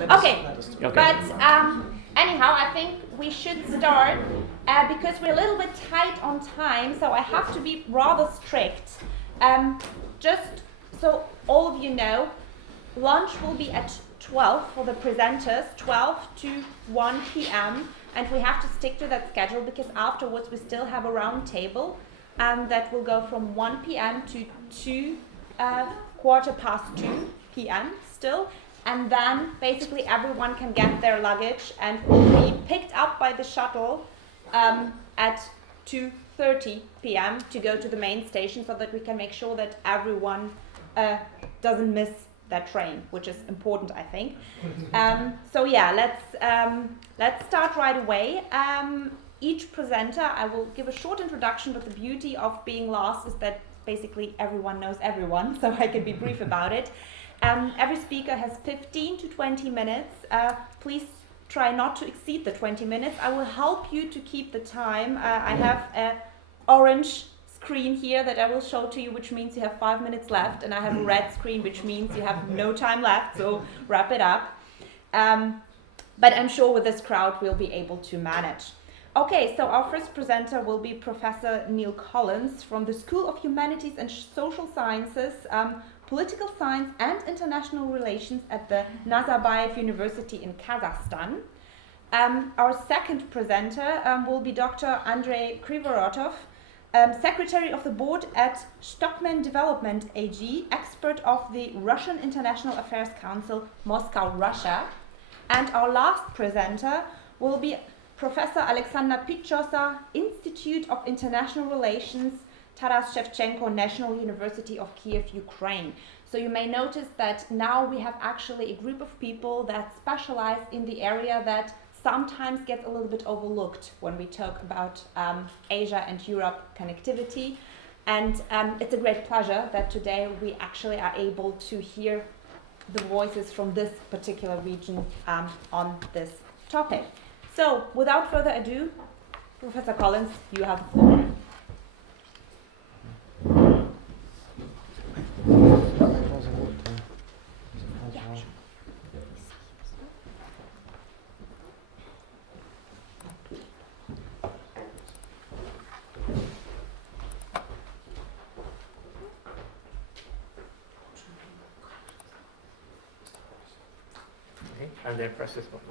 Okay, but anyhow, I think we should start because we're a little bit tight on time, so I have to be rather strict. Just so all of you know, lunch will be at 12 for the presenters, 12 to 1 p.m. And we have to stick to that schedule because afterwards we still have a round table that will go from 1 p.m. to 2 p.m. still. And then basically everyone can get their luggage and will be picked up by the shuttle at 2:30 p.m. to go to the main station so that we can make sure that everyone doesn't miss that train, which is important, I think. So yeah, let's start right away. Each presenter, I will give a short introduction, but the beauty of being last is that basically everyone knows everyone, so I can be brief about it. Every speaker has 15 to 20 minutes. Please try not to exceed the 20 minutes. I will help you to keep the time. I have an orange screen here that I will show to you, which means you have 5 minutes left, and I have a red screen, which means you have no time left, so wrap it up. But I'm sure with this crowd we'll be able to manage. Okay, so our first presenter will be Professor Neil Collins from the School of Humanities and Social Sciences, Political Science and International Relations at the Nazarbayev University in Kazakhstan. Our second presenter will be Dr. Andrey Krivorotov, Secretary of the Board at Stockman Development AG, expert of the Russian International Affairs Council, Moscow, Russia. And our last presenter will be Professor Oleksandr Pidchosa, Institute of International Relations, Taras Shevchenko National University of Kiev, Ukraine. So you may notice that now we have actually a group of people that specialize in the area that sometimes gets a little bit overlooked when we talk about Asia and Europe connectivity. And it's a great pleasure that today we actually are able to hear the voices from this particular region on this topic. So without further ado, Professor Collins, you have the floor. And then press this button.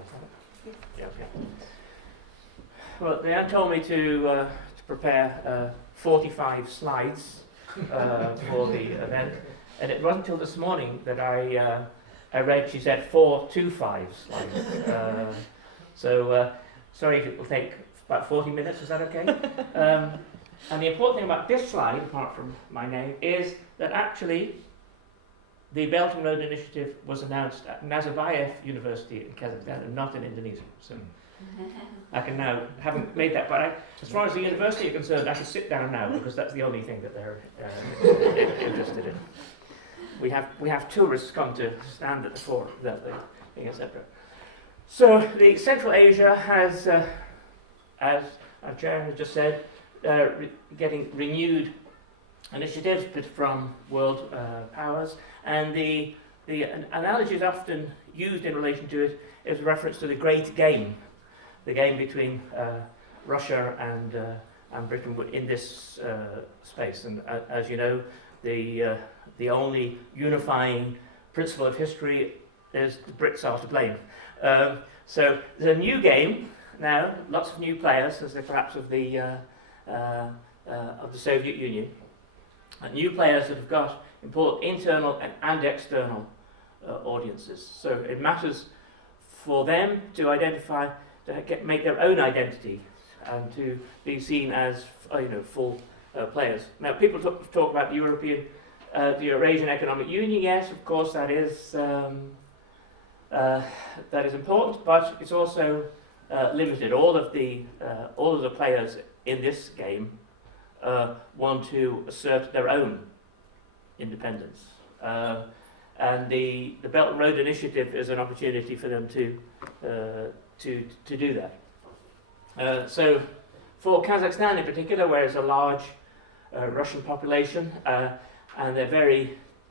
Yeah, okay. Well, Diane told me to prepare 45 slides for the event, and it wasn't until this morning that I read she said 4 to 5 slides. So sorry if it will take about 40 minutes. Is that okay? And the important thing about this slide, apart from my name, is that actually the Belt and Road Initiative was announced at Nazarbayev University in Kazakhstan and not in Indonesia. So I can now, haven't made that, but as far as the university is concerned, I can sit down now because that's the only thing that they're interested in. We have tourists come to stand at the forum, etc. So the Central Asia has, as our chair has just said, getting renewed initiatives from world powers, and the analogy is often used in relation to it is reference to the Great Game, the game between Russia and Britain in this space. And as you know, the only unifying principle of history is the Brits are to blame. So there's a new game now, lots of new players as the collapse of the Soviet Union. New players that have got important internal and external audiences. So it matters for them to identify, make their own identity, and to be seen as full players. Now, people talk about the Eurasian Economic Union. Yes, of course, that is important, but it's also limited. All of the players in this game want to assert their own independence, and the Belt and Road Initiative is an opportunity for them to do that. So, for Kazakhstan in particular, where there's a large Russian population, and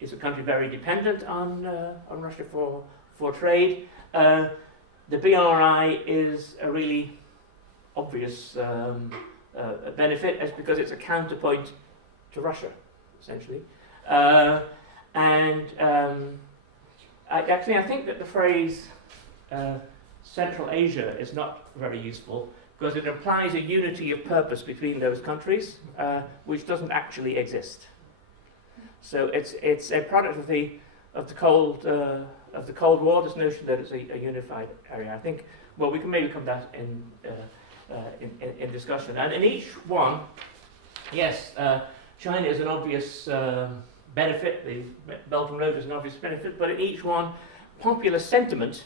it's a country very dependent on Russia for for trade. The BRI is a really obvious benefit, as because it's a counterpoint to Russia, essentially. I think that the phrase Central Asia is not very useful, because it implies a unity of purpose between those countries, which doesn't actually exist. So it's a product of the Cold War. This notion that it's a unified area. I think, well, we can maybe come that in discussion. And in each one, yes, China is an obvious benefit. The Belt and Road is an obvious benefit, but in each one, popular sentiment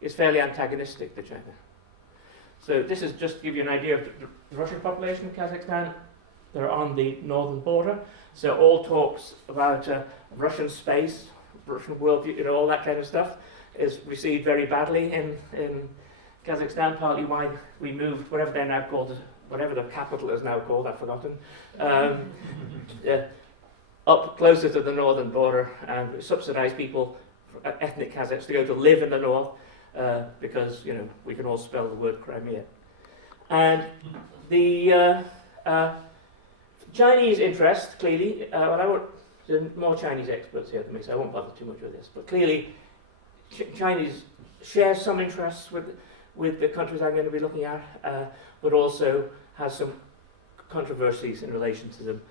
is fairly antagonistic to China. So this is just to give you an idea of the Russian population in Kazakhstan. They're on the northern border, so all talks about Russian space, Russian worldview, all that kind of stuff is received very badly in Kazakhstan, partly why we moved, whatever they're now called, whatever the capital is now called, I've forgotten, up closer to the northern border and subsidize people, ethnic Kazakhs, to go to live in the north, because we can all spell the word Crimea. And the Chinese interest, clearly, there are more Chinese experts here than me, so I won't bother too much with this, but clearly Chinese share some interests with the countries I'm going to be looking at, but also has some controversies in relation to them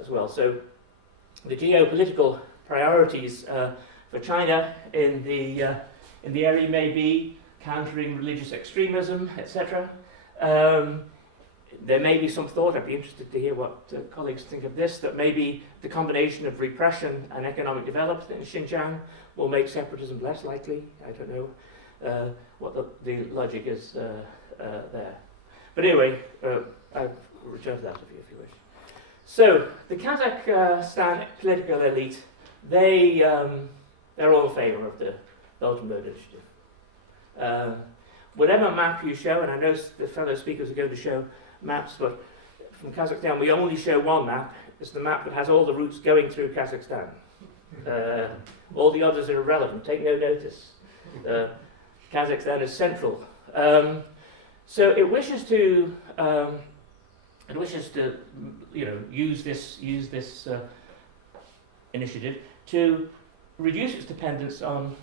as well. So the geopolitical priorities for China in the area may be countering religious extremism, etc. There may be some thought, I'd be interested to hear what colleagues think of this, that maybe the combination of repression and economic development in Xinjiang will make separatism less likely. I don't know what the logic is there. But anyway, I'll return to that if you wish. So, the Kazakhstan political elite, they're all in favour of the Belt and Road Initiative. Whatever map you show, and I know the fellow speakers are going to show maps, but from Kazakhstan we only show one map. It's the map that has all the routes going through Kazakhstan. All the others are irrelevant, take no notice. Kazakhstan is central. So it wishes to use this initiative to reduce its dependence on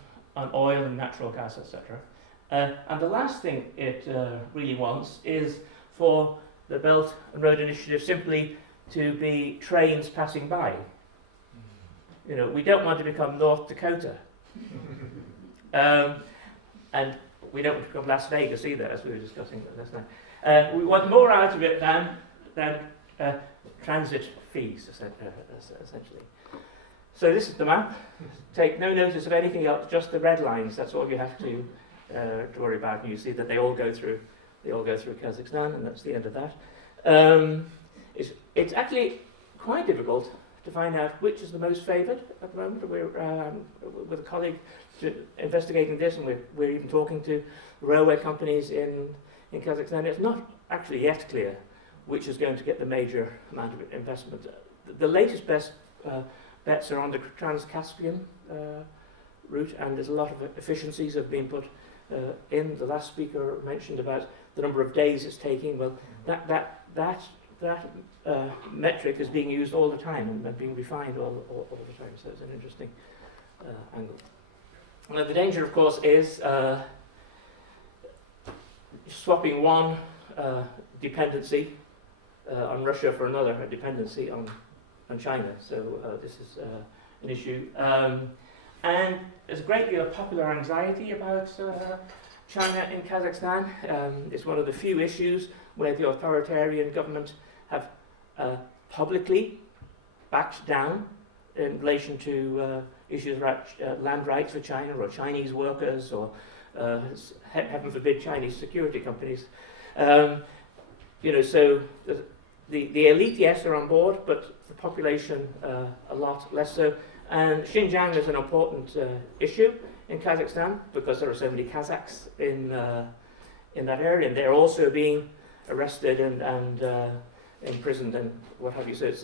oil and natural gas, etc. And the last thing it really wants is for the Belt and Road Initiative simply to be trains passing by. We don't want to become North Dakota. And we don't want to become Las Vegas either, as we were discussing last night. We want more out of it than transit fees, essentially. So this is the map. Take no notice of anything else, just the red lines. That's all you have to worry about. And you see that they all go through Kazakhstan, and that's the end of that. It's actually quite difficult to find out which is the most favoured at the moment. We're with a colleague investigating this, and we're even talking to railway companies in Kazakhstan. It's not actually yet clear which is going to get the major amount of investment. The latest best bets are on the Trans-Caspian route, and there's a lot of efficiencies have been put in. The last speaker mentioned about the number of days it's taking. Well, that metric is being used all the time and being refined all the time. So it's an interesting angle. Now, the danger, of course, is swapping one dependency on Russia for another, a dependency on China. So this is an issue. And there's a great deal of popular anxiety about China in Kazakhstan. It's one of the few issues where the authoritarian government have publicly backed down in relation to issues about land rights for China or Chinese workers or, heaven forbid, Chinese security companies. So the elite, yes, are on board, but the population a lot less so. And Xinjiang is an important issue in Kazakhstan because there are so many Kazakhs in that area, and they're also being arrested and imprisoned and what have you. So it's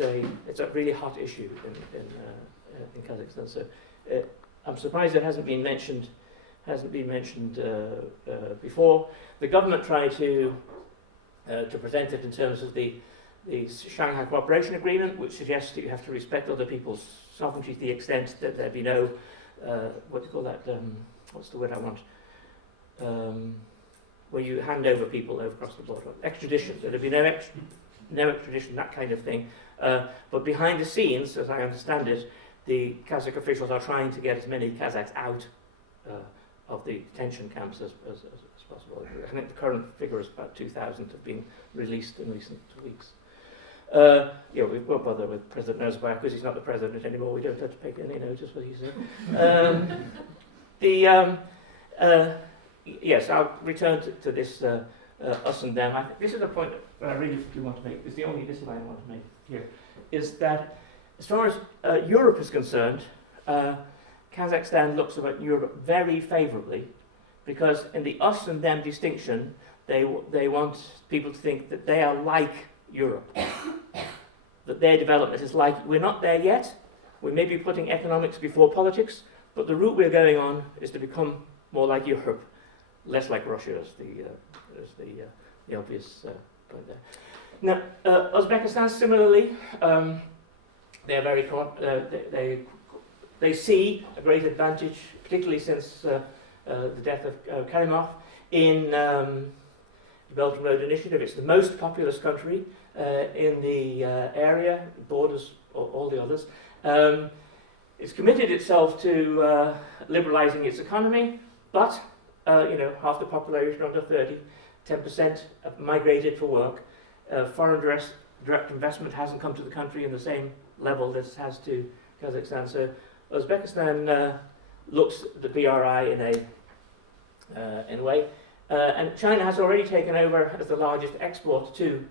a really hot issue in Kazakhstan. So I'm surprised it hasn't been mentioned before. The government tried to present it in terms of the Shanghai Cooperation Agreement, which suggests that you have to respect other people's sovereignty to the extent that there be no, what do you call that, what's the word I want, where you hand over people over across the border, extradition, so there'd be no extradition, that kind of thing. But behind the scenes, as I understand it, the Kazakh officials are trying to get as many Kazakhs out of the detention camps as possible. I think the current figure is about 2,000 have been released in recent weeks. We won't bother with President Nazarbayev because he's not the president anymore. We don't have to take any notice what he said. Yes, I'll return to this us and them. This is a point that I really do want to make. This is the only line I want to make here. Is that as far as Europe is concerned, Kazakhstan looks at Europe very favourably, because in the us and them distinction, they want people to think that they are like Europe, that their development is like. We're not there yet. We may be putting economics before politics, but the route we're going on is to become more like Europe, less like Russia, as the obvious point there. Now, Uzbekistan similarly, they are very they see a great advantage, particularly since the death of Karimov, in the Belt and Road Initiative. It's the most populous country in the area, borders all the others. It's committed itself to liberalising its economy, but half the population under 30, 10% have migrated for work. Foreign direct investment hasn't come to the country in the same level as it has to Kazakhstan. So Uzbekistan looks at the BRI in a way. And China has already taken over as the largest exporter to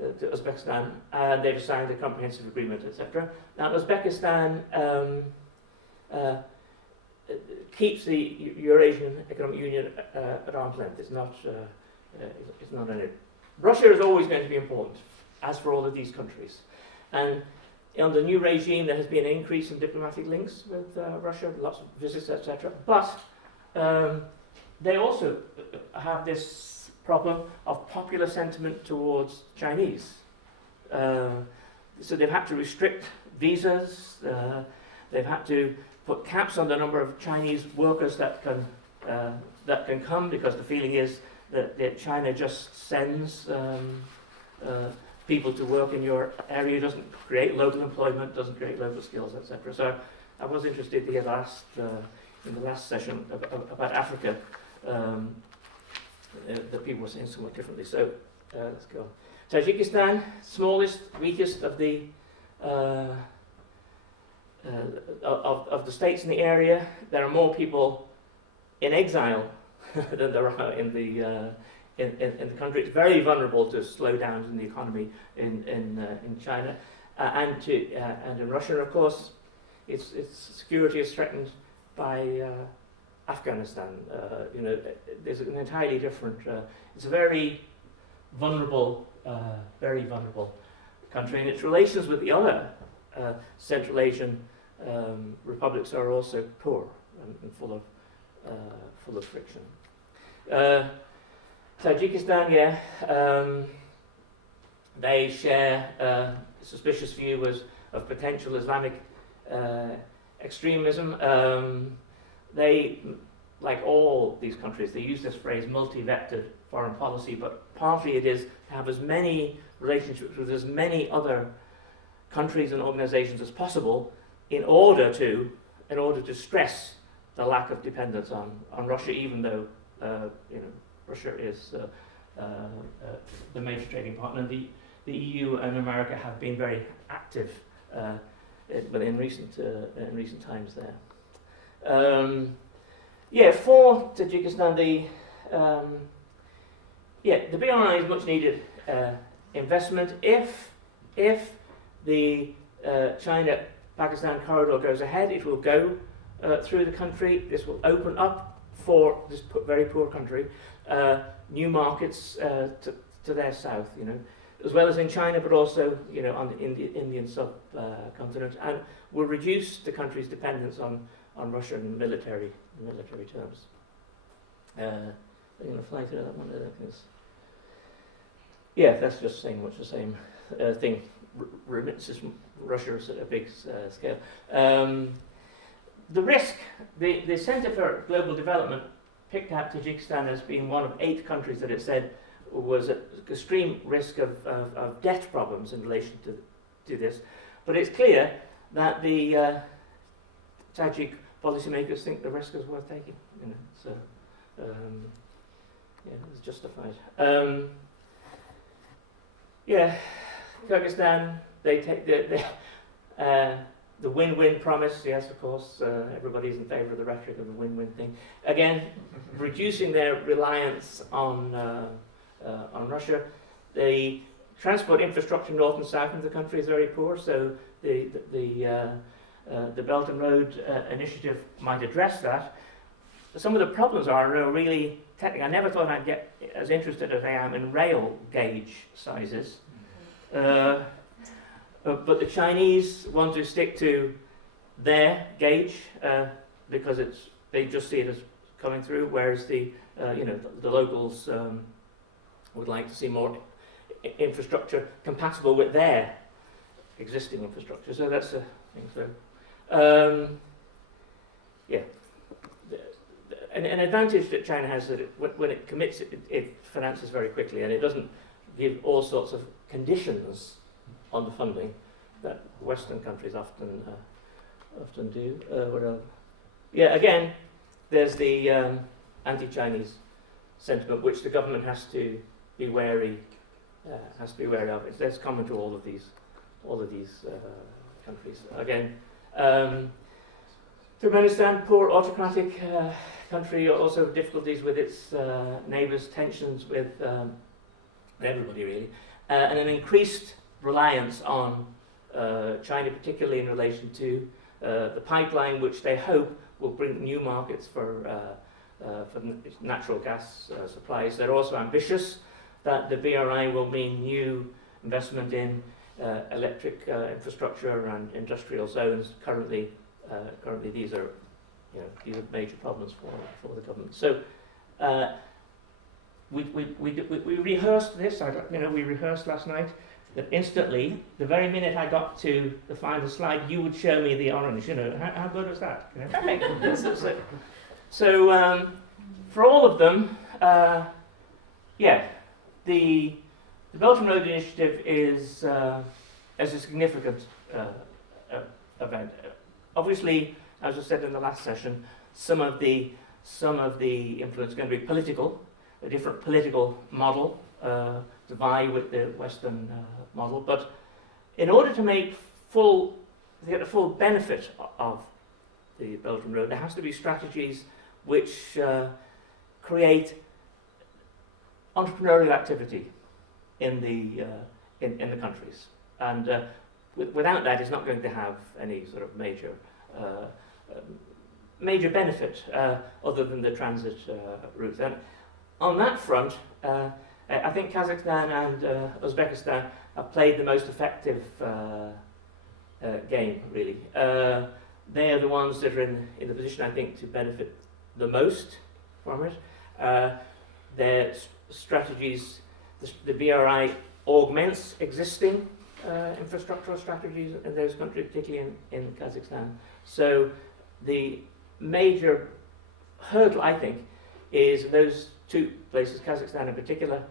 Uzbekistan, and they've signed a comprehensive agreement, etc. Now, Uzbekistan keeps the Eurasian Economic Union at arm's length. It's not in it. Russia is always going to be important, as for all of these countries. And under the new regime, there has been an increase in diplomatic links with Russia, lots of visits, etc. But they also have this problem of popular sentiment towards Chinese. So they've had to restrict visas. They've had to put caps on the number of Chinese workers that can come, because the feeling is that China just sends people to work in your area, doesn't create local employment, doesn't create local skills, etc. So I was interested to hear in the last session about Africa, that people were saying somewhat differently. So let's go. Tajikistan, smallest, weakest of the states in the area. There are more people in exile than there are in the country. It's very vulnerable to slowdowns in the economy in China, and in Russia, of course. Its security is threatened by Afghanistan. There's an entirely different. It's a very vulnerable country, and its relations with the other Central Asian republics are also poor and full of friction. Tajikistan, they share a suspicious view of potential Islamic extremism. They, like all these countries, they use this phrase multi-vectored foreign policy, but partly it is to have as many relationships with as many other countries and organizations as possible in order to stress the lack of dependence on Russia, even though Russia is the major trading partner. The EU and America have been very active, but in recent times there. For Tajikistan, the BRI is much needed investment. If the China-Pakistan corridor goes ahead, it will go through the country. This will open up for this very poor country new markets to their south. as well as in China, but also, you know, on in the Indian subcontinent, and will reduce the country's dependence on Russian military terms. I'm going to fly through that one. Yeah, that's just saying much the same thing. Remittances from Russia is at a big scale. The risk, the Centre for Global Development picked out Tajikistan as being one of 8 countries that it said was at extreme risk of debt problems in relation to this. But it's clear that the Tajik policymakers think the risk is worth taking. You know, so yeah, it's justified. Yeah, Kyrgyzstan, they take the win-win promise. Yes, of course, everybody's in favour of the rhetoric of the win-win thing. Again, reducing their reliance on Russia. The transport infrastructure north and south of the country is very poor, so the Belt and Road Initiative might address that. Some of the problems are really technical. I never thought I'd get as interested as I am in rail gauge sizes. But the Chinese want to stick to their gauge because they just see it as coming through, whereas the locals would like to see more infrastructure compatible with their existing infrastructure. So that's a thing. So yeah, an advantage that China has that when it commits, it finances very quickly, and it doesn't give all sorts of conditions on the funding that Western countries often do. What else? Yeah, again, there's the anti-Chinese sentiment, which the government has to be wary of. It's common to all of these countries. Again, Turkmenistan, poor autocratic country, also difficulties with its neighbours, tensions with everybody really, and an increased reliance on China, particularly in relation to the pipeline, which they hope will bring new markets for natural gas supplies. They're also ambitious that the BRI will mean new investment in electric infrastructure and industrial zones. Currently these are major problems for the government. So we rehearsed this. We rehearsed last night. That instantly, the very minute I got to the final slide, you would show me the orange. How good was that? So for all of them, the Belt and Road Initiative is a significant event. Obviously, as I said in the last session, some of the influence is going to be political, a different political model to vie with the Western model. But in order to get the full benefit of the Belt and Road, there has to be strategies which create entrepreneurial activity in the countries, and without that, it's not going to have any sort of major benefit other than the transit routes. And on that front, I think Kazakhstan and Uzbekistan have played the most effective game, really. They are the ones that are in the position, I think, to benefit the most from it. Their strategies, the BRI augments existing infrastructural strategies in those countries, particularly in Kazakhstan. So the major hurdle, I think, is those 2 places, Kazakhstan in particular,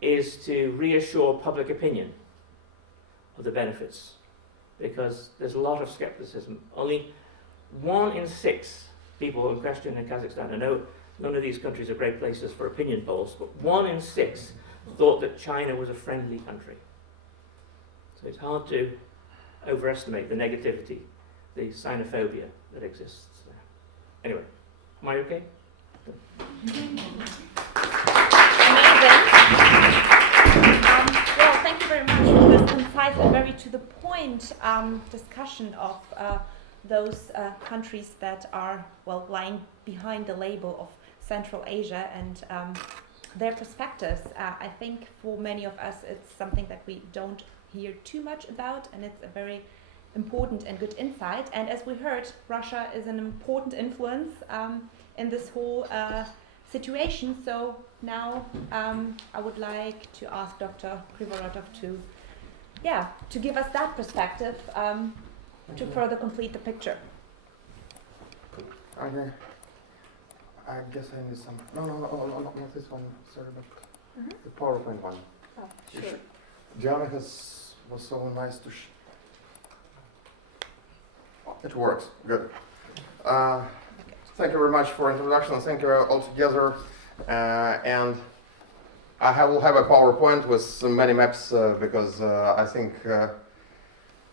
is to reassure public opinion of the benefits, because there's a lot of skepticism. Only 1 in 6 people in question in Kazakhstan, I know none of these countries are great places for opinion polls, but 1 in 6 thought that China was a friendly country. So it's hard to overestimate the negativity, the xenophobia that exists there. Anyway, am I okay? Well, thank you very much for this concise and very to the point discussion of those countries that are lying behind the label of Central Asia, and their perspectives. I think for many of us it's something that we don't hear too much about, and it's a very important and good insight. And as we heard, Russia is an important influence in this whole situation. So now I would like to ask Dr. Krivorotov to give us that perspective to further complete the picture. I guess I need some. No, not this one. Sorry, but the PowerPoint one. Oh, sure. Diana was so nice to. It works. Good. Thank you very much for introduction. Thank you all together. And I will have a PowerPoint with many maps because I think.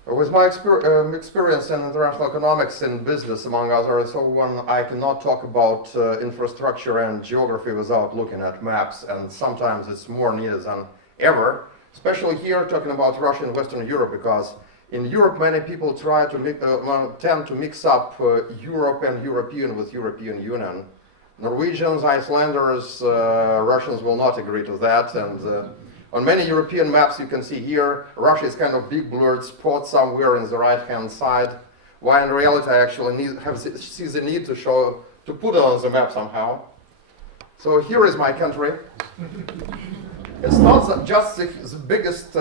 With my experience in international economics and business, among others, I cannot talk about infrastructure and geography without looking at maps, and sometimes it's more needed than ever, especially here talking about Russia and Western Europe, because in Europe many people try to tend to mix up Europe and European with European Union. Norwegians, Icelanders, Russians will not agree to that, and on many European maps you can see here, Russia is kind of big blurred spot somewhere in the right-hand side, while in reality I actually see the need to put it on the map somehow. So here is my country. It's not just the biggest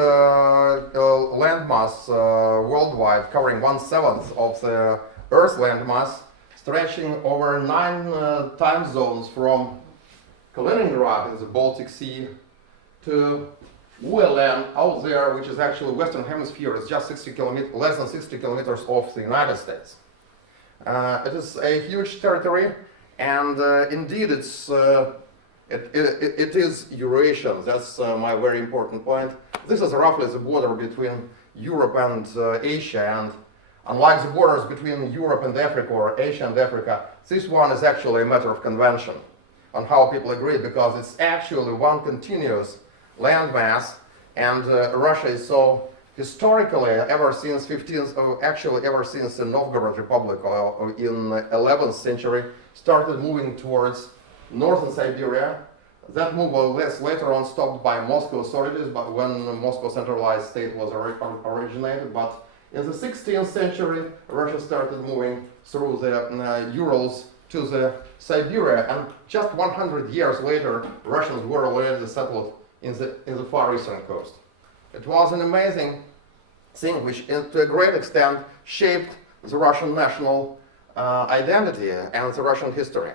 landmass worldwide, covering 1/7 of the Earth's landmass, stretching over 9 time zones from Kaliningrad in the Baltic Sea to Ueland out there, which is actually Western Hemisphere. It's just less than 60 kilometers off the United States. It is a huge territory, and indeed it is Eurasian. That's my very important point. This is roughly the border between Europe and Asia, and unlike the borders between Europe and Africa or Asia and Africa, this one is actually a matter of convention on how people agree, because it's actually one continuous landmass, and Russia is so historically ever since the Novgorod Republic in 11th century started moving towards northern Siberia. That move was later on stopped by Moscow authorities, but when the Moscow centralized state was originated. But in the 16th century, Russia started moving through the Urals to the Siberia, and just 100 years later, Russians were already settled in the far eastern coast. It was an amazing thing which to a great extent shaped the Russian national identity and the Russian history.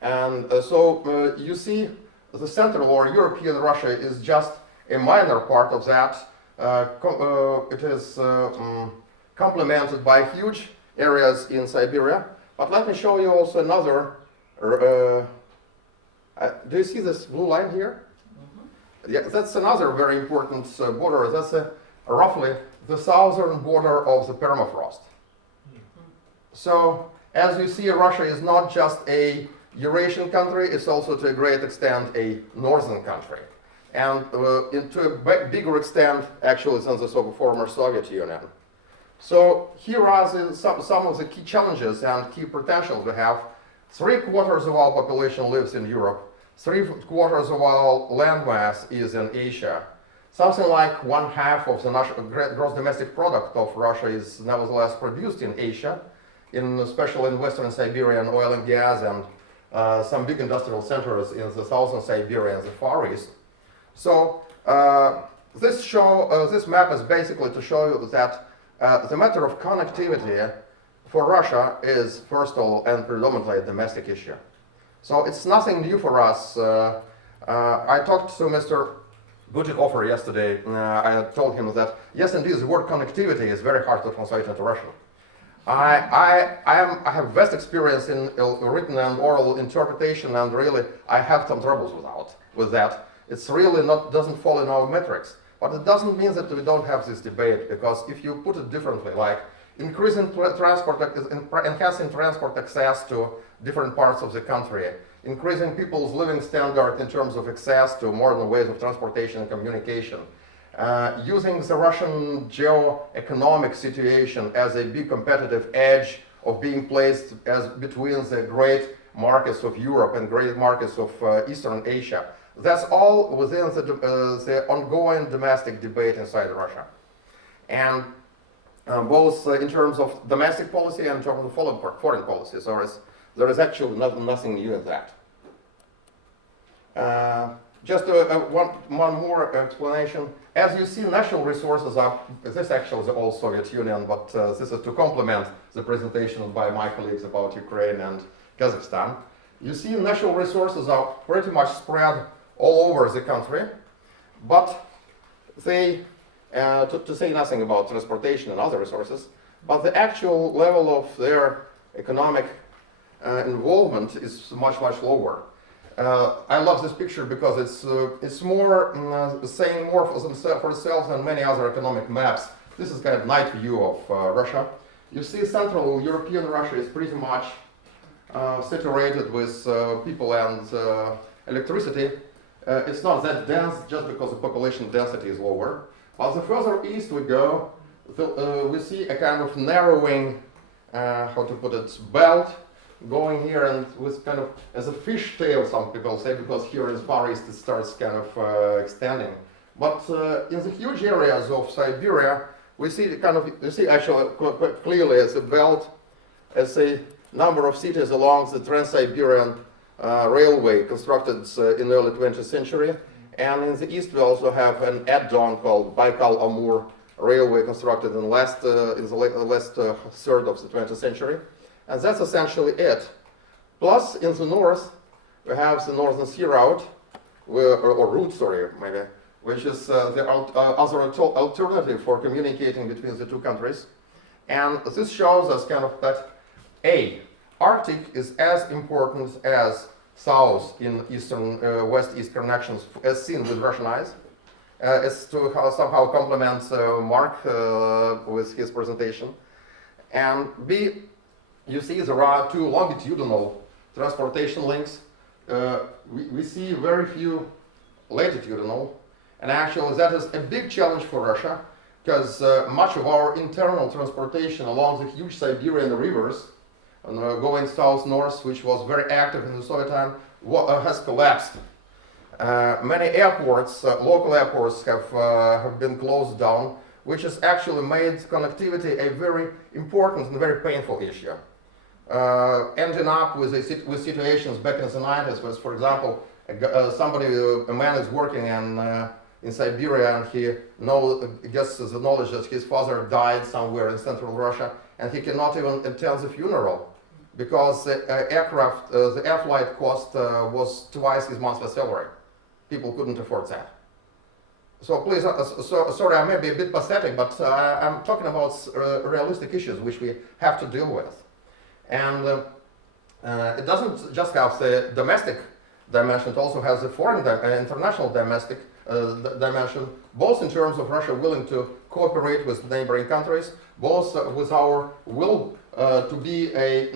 And so you see the Central or European Russia is just a minor part of that. It is complemented by huge areas in Siberia. But let me show you also another. Do you see this blue line here? Yeah, that's another very important border. That's roughly the southern border of the permafrost. So, as you see, Russia is not just a Eurasian country, it's also to a great extent a northern country. And to a bigger extent, actually, than the former Soviet Union. So, here are some of the key challenges and key potentials we have. 3/4 of our population lives in Europe. 3/4 of our landmass is in Asia. Something like 1/2 of the gross domestic product of Russia is nevertheless produced in Asia, especially in Western Siberian oil and gas and some big industrial centers in the southern Siberia and the Far East. So this map is basically to show you that the matter of connectivity for Russia is first of all and predominantly a domestic issue. So it's nothing new for us. I talked to Mr. Pidchosa yesterday. I told him that yes, indeed, the word connectivity is very hard to translate into Russian. I have vast experience in written and oral interpretation, and really I have some troubles with that. It's really doesn't fall in our metrics. But it doesn't mean that we don't have this debate, because if you put it differently, like enhancing transport access to different parts of the country, increasing people's living standard in terms of access to modern ways of transportation and communication, using the Russian geo-economic situation as a big competitive edge of being placed as between the great markets of Europe and great markets of Eastern Asia. That's all within the ongoing domestic debate inside Russia. And both in terms of domestic policy and in terms of foreign policy. So there is actually nothing new in that. Just one more explanation. As you see, national resources are, this actually is the old Soviet Union, but this is to complement the presentation by my colleagues about Ukraine and Kazakhstan. You see, national resources are pretty much spread all over the country, but they, to say nothing about transportation and other resources, but the actual level of their economic involvement is much, much lower. I love this picture because it's more saying more for itself than many other economic maps. This is kind of night view of Russia. You see, Central European Russia is pretty much saturated with people and electricity. It's not that dense just because the population density is lower. But the further east we go, we see a kind of narrowing, how to put it, belt going here, and with kind of as a fish tail, some people say, because here in the Far East it starts kind of extending. But in the huge areas of Siberia, we see kind of, you see actually quite clearly as a belt, as a number of cities along the Trans-Siberian railway constructed in the early 20th century. And in the east we also have an add-on called Baikal-Amur railway constructed in the last third of the 20th century. And that's essentially it. Plus, in the north, we have the Northern Sea Route, or route, sorry, maybe, which is the other alternative for communicating between the two countries. And this shows us kind of that, A, Arctic is as important as South in Eastern, West-East connections as seen with Russian eyes, as to somehow complement Mark with his presentation. And B, you see there are two longitudinal transportation links. We see very few latitudinal, and actually that is a big challenge for Russia, because much of our internal transportation along the huge Siberian rivers, going south-north, which was very active in the Soviet time, has collapsed. Many airports, local airports, have been closed down, which has actually made connectivity a very important and very painful issue. Ending up with situations back in the 90s was, for example, a man is working in Siberia, and he gets the knowledge that his father died somewhere in central Russia, and he cannot even attend the funeral because the air flight cost was twice his monthly salary. People couldn't afford that. So please, sorry, I may be a bit pathetic, but I'm talking about realistic issues which we have to deal with. And it doesn't just have the domestic dimension, it also has the foreign, international domestic dimension, both in terms of Russia willing to cooperate with neighboring countries, both with our will to be a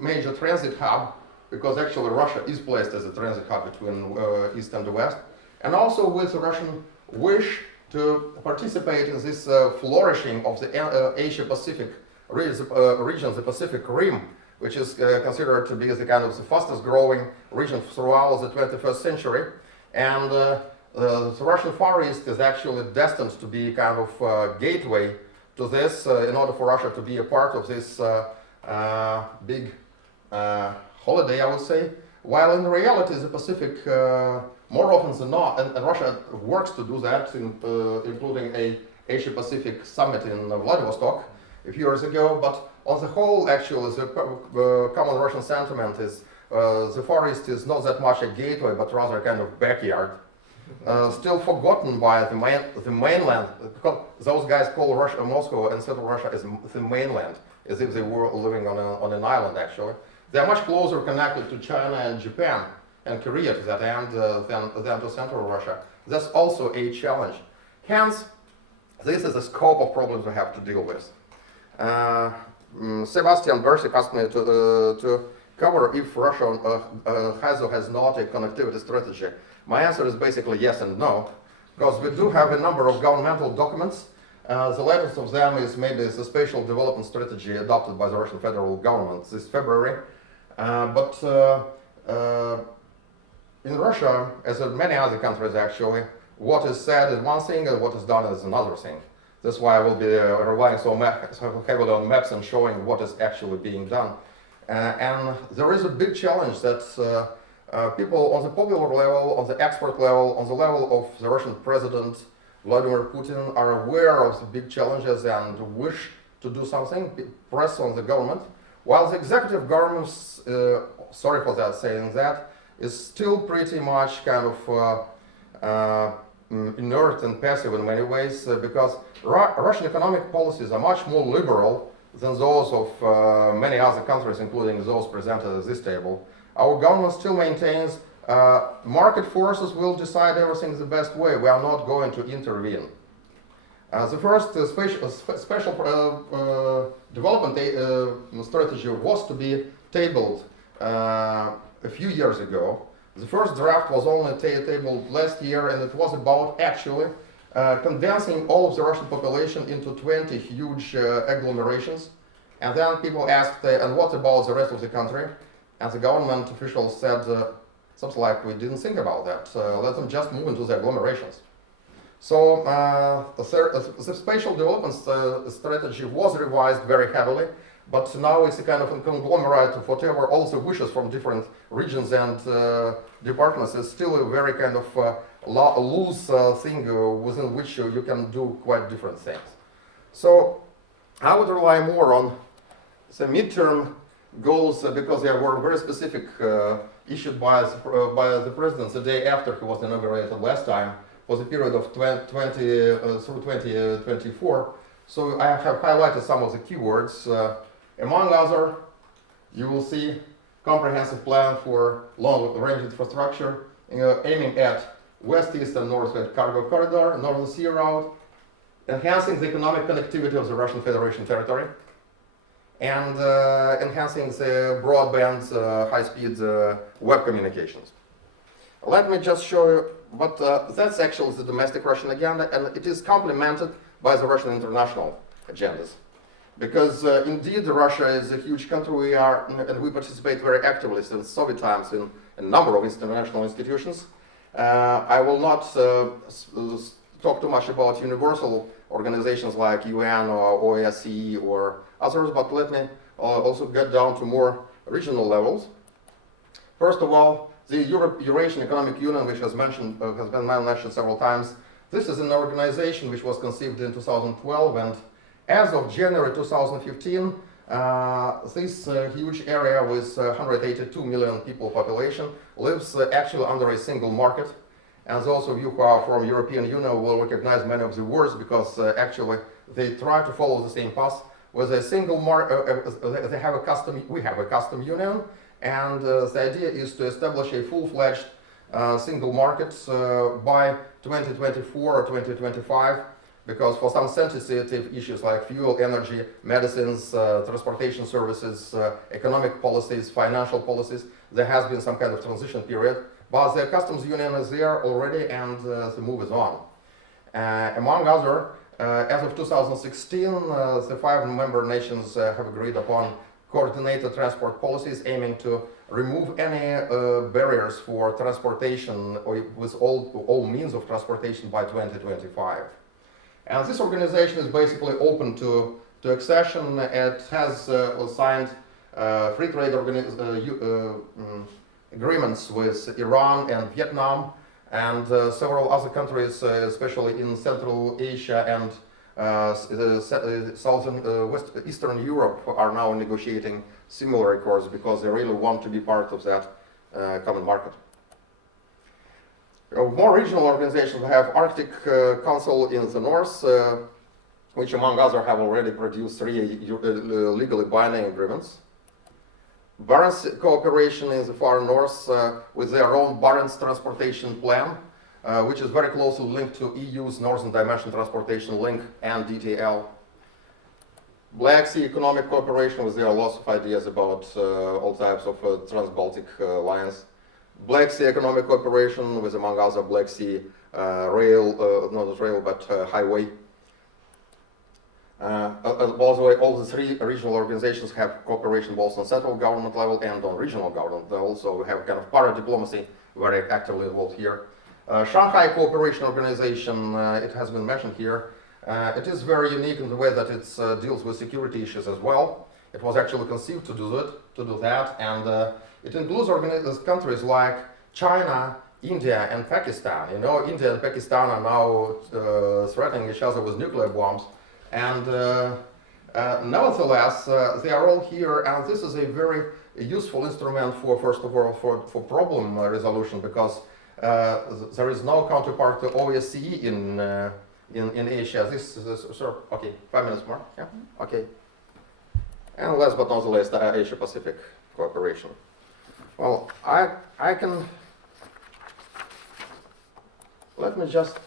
major transit hub, because actually Russia is placed as a transit hub between East and the West, and also with the Russian wish to participate in this flourishing of the Asia-Pacific region, the Pacific Rim, which is considered to be the kind of the fastest growing region throughout the 21st century. And the Russian Far East is actually destined to be kind of gateway to this in order for Russia to be a part of this big holiday, I would say. While in reality the Pacific, more often than not, and Russia works to do that, including a Asia-Pacific summit in Vladivostok a few years ago, but on the whole, actually, the common Russian sentiment is the Far East is not that much a gateway, but rather a kind of backyard. Still forgotten by the mainland, because those guys call Russia, Moscow and Central Russia as the mainland, as if they were living on an island, actually. They're much closer connected to China and Japan and Korea to that end than to Central Russia. That's also a challenge. Hence, this is the scope of problems we have to deal with. Sebastian Bersick asked me to cover if Russia has or has not a connectivity strategy. My answer is basically yes and no, because we do have a number of governmental documents. The latest of them is maybe the spatial development strategy adopted by the Russian federal government this February. But in Russia, as in many other countries actually, what is said is one thing and what is done is another thing. That's why I will be relying so heavily on maps and showing what is actually being done. And there is a big challenge that people on the popular level, on the expert level, on the level of the Russian president, Vladimir Putin, are aware of the big challenges and wish to do something, press on the government, while the executive government, sorry for that, saying that, is still pretty much kind of inert and passive in many ways, because Russian economic policies are much more liberal than those of many other countries, including those presented at this table. Our government still maintains market forces will decide everything the best way. We are not going to intervene. The first special development strategy was to be tabled a few years ago. The first draft was only tabled last year, and it was about actually condensing all of the Russian population into 20 huge agglomerations. And then people asked, and what about the rest of the country? And the government officials said something like, we didn't think about that. Let them just move into the agglomerations. So the spatial development strategy was revised very heavily, but now it's a kind of a conglomerate of whatever all the wishes from different regions and departments. It's still a very kind of loose thing within which you can do quite different things. So I would rely more on the midterm goals because they were very specific, issued by the president the day after he was inaugurated last time for the period of 20 through 2024. So I have highlighted some of the keywords. Among other, you will see comprehensive plan for long-range infrastructure aiming at West, East, and North cargo corridor, Northern Sea route, enhancing the economic connectivity of the Russian Federation territory, and enhancing the broadband, high-speed web communications. Let me just show you, but that's actually the domestic Russian agenda, and it is complemented by the Russian international agendas. Because indeed, Russia is a huge country, and we participate very actively since Soviet times in a number of international institutions. I will not talk too much about universal organizations like UN or OSCE or others, but let me also get down to more regional levels. First of all, the Eurasian Economic Union, which has been mentioned several times. This is an organization which was conceived in 2012, and as of January 2015, this huge area with 182 million people population lives actually under a single market. And those of you who are from European Union will recognize many of the words because actually they try to follow the same path. With a single market, we have a custom union, and the idea is to establish a full-fledged single market by 2024 or 2025. Because for some sensitive issues like fuel, energy, medicines, transportation services, economic policies, financial policies, there has been some kind of transition period. But the customs union is there already, and the move is on. Among other, as of 2016, the 5 member nations have agreed upon coordinated transport policies aiming to remove any barriers for transportation with all means of transportation by 2025. And this organization is basically open to accession. It has signed free trade agreements with Iran and Vietnam and several other countries, especially in Central Asia and Eastern Europe, are now negotiating similar accords because they really want to be part of that common market. More regional organizations have Arctic Council in the north, which among others have already produced 3 legally binding agreements. Barents cooperation in the far north with their own Barents transportation plan, which is very closely linked to EU's Northern Dimension Transportation Link and DTL. Black Sea economic cooperation with their lots of ideas about all types of trans-Baltic lines. Black Sea economic cooperation with, among other, Black Sea rail, not rail, but highway. By the way, all the three regional organizations have cooperation both on central government level and on regional government level, so we have kind of para-diplomacy very actively involved here. Shanghai Cooperation Organization, it has been mentioned here. It is very unique in the way that it deals with security issues as well. It was actually conceived to do that, and it includes countries like China, India, and Pakistan. You know, India and Pakistan are now threatening each other with nuclear bombs, and nevertheless, they are all here, and this is a very useful instrument for, first of all, for problem resolution, because there is no counterpart to OSCE in Asia. This is, sir, okay, 5 minutes more, yeah, okay. And last but not the least, Asia-Pacific cooperation. Well, I can, let me just,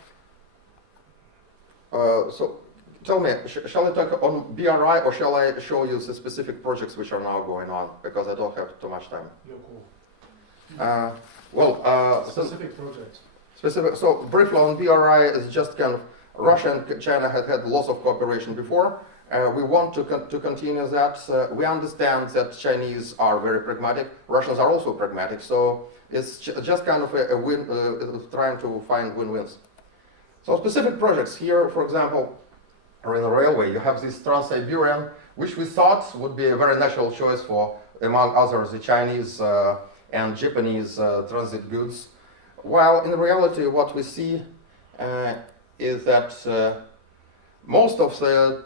so tell me, shall I talk on BRI or shall I show you the specific projects which are now going on? Because I don't have too much time. Your call. Specific projects. Specific, so briefly on BRI is just kind of, Russia and China had lots of cooperation before. We want to continue that. We understand that Chinese are very pragmatic. Russians are also pragmatic. So it's just kind of a win, trying to find win-wins. So specific projects here, for example, are in the railway. You have this Trans-Siberian, which we thought would be a very natural choice for, among others, the Chinese and Japanese transit goods. While in reality, what we see is that most of the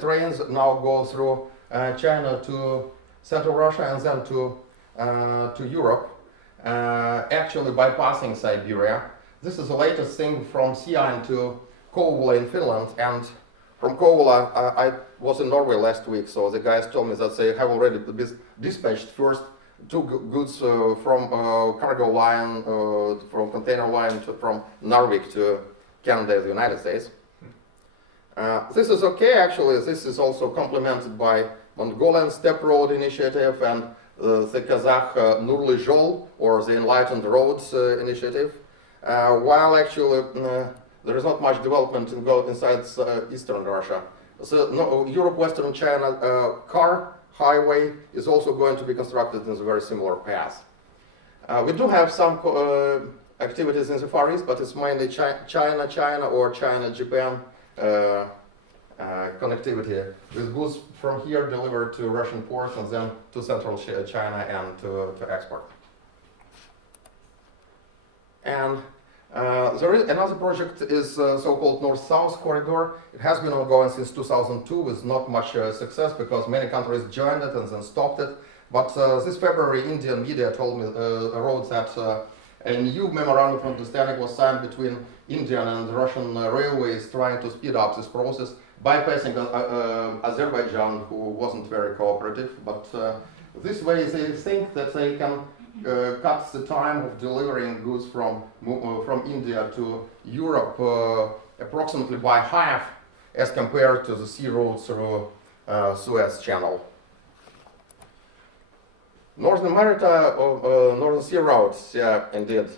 trains now go through China to Central Russia and then to Europe, actually bypassing Siberia. This is the latest thing from Sian to Kouvola in Finland, and from Kouvola, I was in Norway last week, so the guys told me that they have already dispatched first two goods from cargo line, from container line from Narvik to Canada, the United States. This is okay, actually. This is also complemented by Mongolian Steppe Road Initiative and the Kazakh Nurly Zhol, or the Enlightened Roads Initiative, while actually there is not much development inside eastern Russia. So Europe, Western China car highway is also going to be constructed in a very similar path. We do have some activities in the Far East, but it's mainly China or China-Japan connectivity with goods from here delivered to Russian ports and then to central China and to export. And there is another project is so-called North-South corridor. It has been ongoing since 2002 with not much success because many countries joined it and then stopped it. But this February, Indian media told me, wrote that a new memorandum of understanding was signed between Indian and Russian railways trying to speed up this process, bypassing Azerbaijan, who wasn't very cooperative. But this way they think that they can cut the time of delivering goods from India to Europe approximately by half as compared to the sea route through Suez Channel. Northern Maritime, Northern Sea routes, yeah, indeed.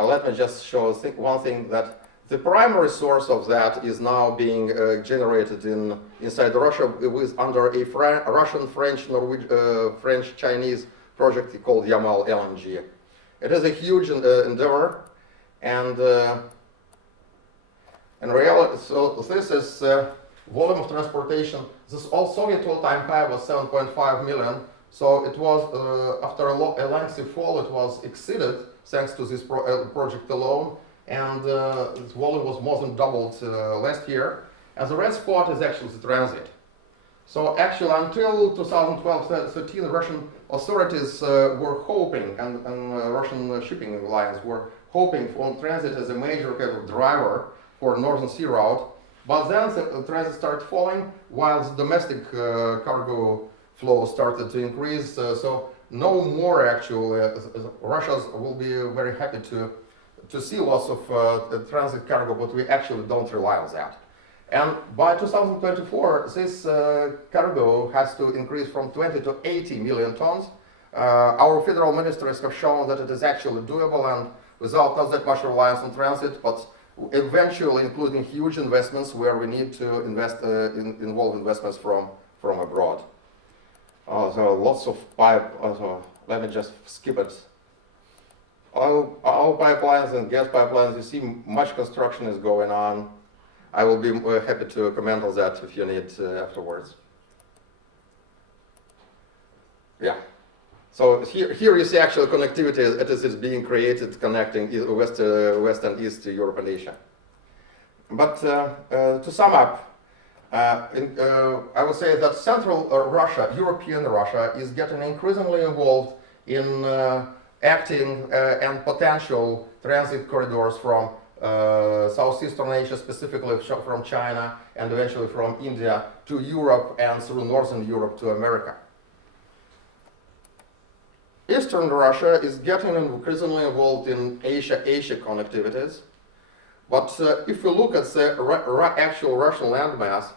Let me just show one thing, that the primary source of that is now being generated inside Russia under a Russian, French, French-Chinese project called Yamal LNG. It is a huge endeavor, and in reality, so this is volume of transportation. This all Soviet all-time high was 7.5 million. So it was, after a lengthy fall, it was exceeded thanks to this project alone, and its volume was more than doubled last year. And the red spot is actually the transit. So actually, until 2012-13, the Russian authorities were hoping, and Russian shipping lines were hoping for transit as a major kind of driver for Northern Sea route. But then the transit started falling, while the domestic cargo flow started to increase. So no more actually. Russia will be very happy to see lots of transit cargo, but we actually don't rely on that. And by 2024, this cargo has to increase from 20 to 80 million tons. Our federal ministries have shown that it is actually doable and without not that much reliance on transit, but eventually including huge investments where we need to invest, involve investments from abroad. There are lots of let me just skip it. Oil pipelines and gas pipelines, you see much construction is going on. I will be happy to comment on that if you need afterwards. Yeah. So here you see actual connectivity as it's being created, connecting West and East Europe and Asia. But to sum up, I would say that Central Russia, European Russia, is getting increasingly involved in acting and potential transit corridors from Southeastern Asia, specifically from China, and eventually from India to Europe and through Northern Europe to America. Eastern Russia is getting increasingly involved in Asia connectivities. But if you look at the actual Russian landmass,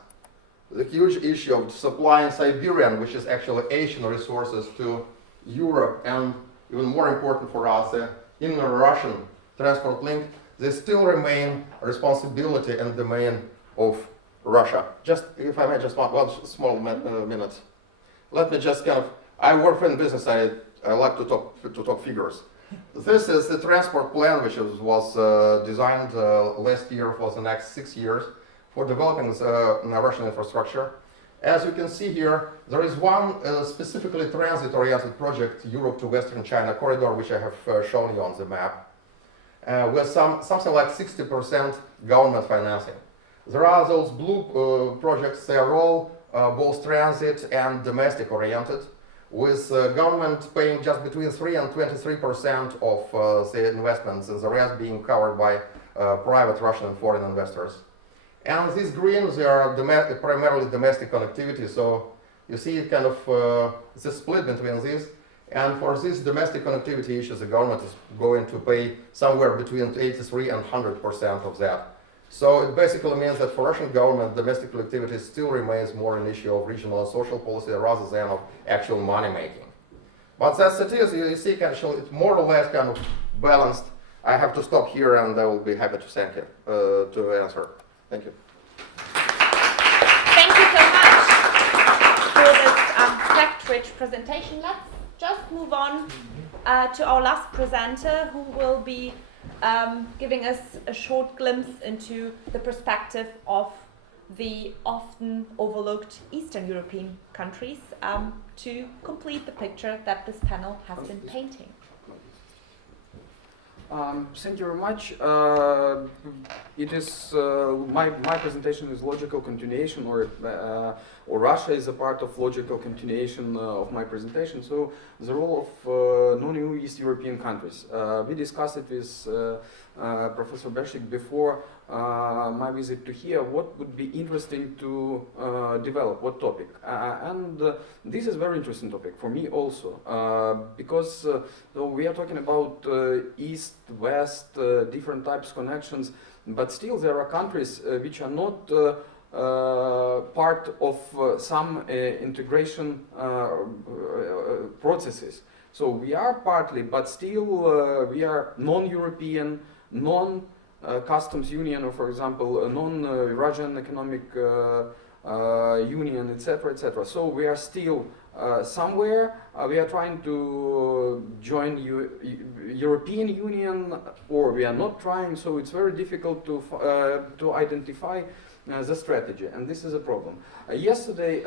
the huge issue of supplying Siberian, which is actually Asian resources, to Europe, and even more important for us, in the Russian transport link, they still remain a responsibility and domain of Russia. Just, if I may, just one small minute. Let me just I work in business, I like to talk figures. This is the transport plan which was designed last year for the next 6 years for developing Russian infrastructure. As you can see here, there is one specifically transit-oriented project, Europe to Western China corridor, which I have shown you on the map, with something like 60% government financing. There are those blue projects, they are all both transit and domestic-oriented, with government paying just between 3 and 23% of the investments, and the rest being covered by private Russian and foreign investors. And these greens, they are primarily domestic connectivity, so you see it's a split between these. And for these domestic connectivity issues, the government is going to pay somewhere between 83 and 100% of that. So it basically means that for Russian government, domestic connectivity still remains more an issue of regional and social policy rather than of actual money making. But as it is, you see, it's more or less balanced. I have to stop here, and I will be happy to thank you to answer. Thank you. Thank you so much for this fact-rich presentation. Let's just move on to our last presenter, who will be giving us a short glimpse into the perspective of the often overlooked Eastern European countries to complete the picture that this panel has been painting. Thank you very much. It is my presentation is logical continuation, or Russia is a part of logical continuation of my presentation. So the role of non-EU East European countries. We discussed it with Professor Bersick before my visit to here. What would be interesting to develop? What topic? And this is a very interesting topic for me also, because we are talking about East, West, different types of connections, but still there are countries which are not part of some integration processes. So we are partly, but still we are non-European, non-customs union, or for example, a non-Eurasian economic union, etc., etc. So we are still somewhere. We are trying to join European Union, or we are not trying. So it's very difficult to identify the strategy, and this is a problem. Yesterday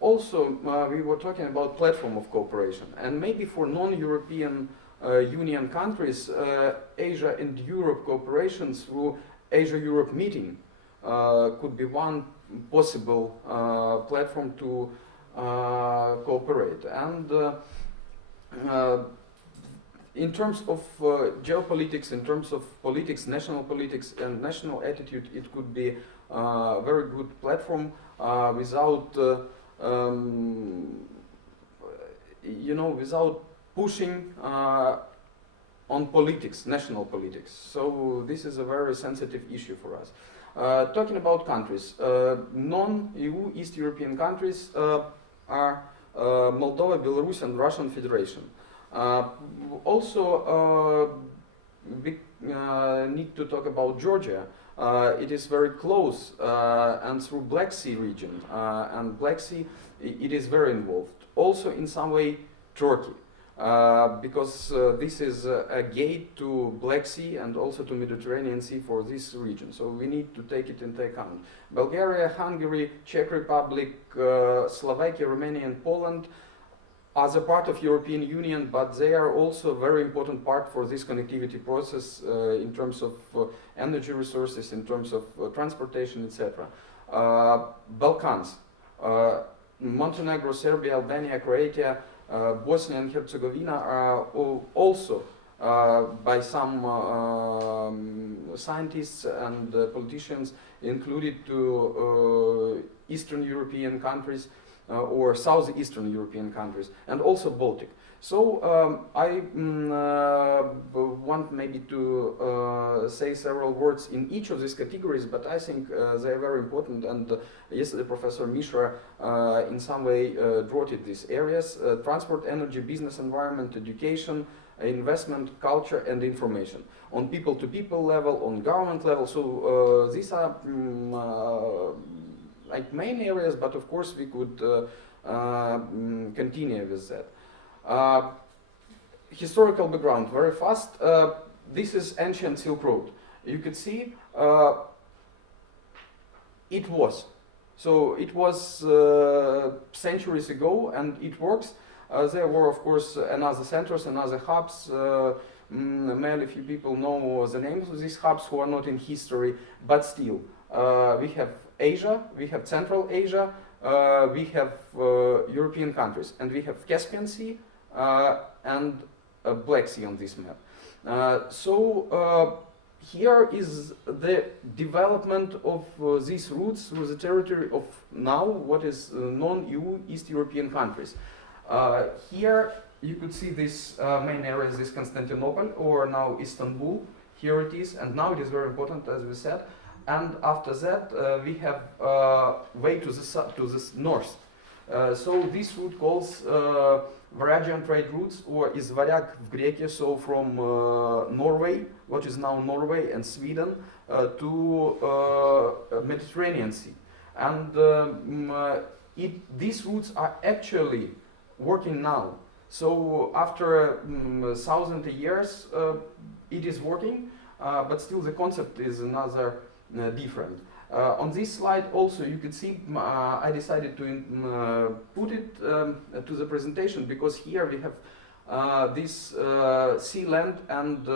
also we were talking about platform of cooperation, and maybe for non-European Union countries, Asia and Europe cooperation through Asia-Europe meeting could be one possible platform to cooperate. And in terms of geopolitics, in terms of politics, and national attitude, it could be a very good platform without, without pushing on politics, national politics. So this is a very sensitive issue for us. Talking about countries, non-EU East European countries are Moldova, Belarus, and Russian Federation. Also, need to talk about Georgia. It is very close and through Black Sea region, and Black Sea it is very involved. Also in some way Turkey, because this is a gate to Black Sea and also to Mediterranean Sea for this region. So we need to take it into account. Bulgaria, Hungary, Czech Republic, Slovakia, Romania and Poland as a part of European Union, but they are also a very important part for this connectivity process in terms of energy resources, in terms of transportation, etc. Balkans, Montenegro, Serbia, Albania, Croatia, Bosnia and Herzegovina are also by some scientists and politicians included to Eastern European countries or southeastern European countries, and also Baltic. So I want maybe to say several words in each of these categories, but I think they are very important, and yesterday Professor Mishra in some way brought it these areas: transport, energy, business environment, education, investment, culture and information. On people-to-people level, on government level, so these are like main areas, but of course we could continue with that. Historical background, very fast. This is ancient Silk Road. You could see it was. So it was centuries ago and it works. There were of course another centers, another hubs. Mainly few people know the names of these hubs who are not in history, but still. We have Asia, we have Central Asia, we have European countries, and we have Caspian Sea and Black Sea on this map. So here is the development of these routes through the territory of now what is non-EU East European countries. Here you could see this main areas, this Constantinople or now Istanbul. Here it is, and now it is very important, as we said. And after that, we have way to the north. So this route calls Eurasian trade routes, or Izvaryak в Greek, so from Norway, what is now Norway and Sweden, to Mediterranean Sea. And these routes are actually working now. So after 1,000 years, it is working, but still the concept is another different. On this slide also you can see I decided to put it to the presentation because here we have this sea land and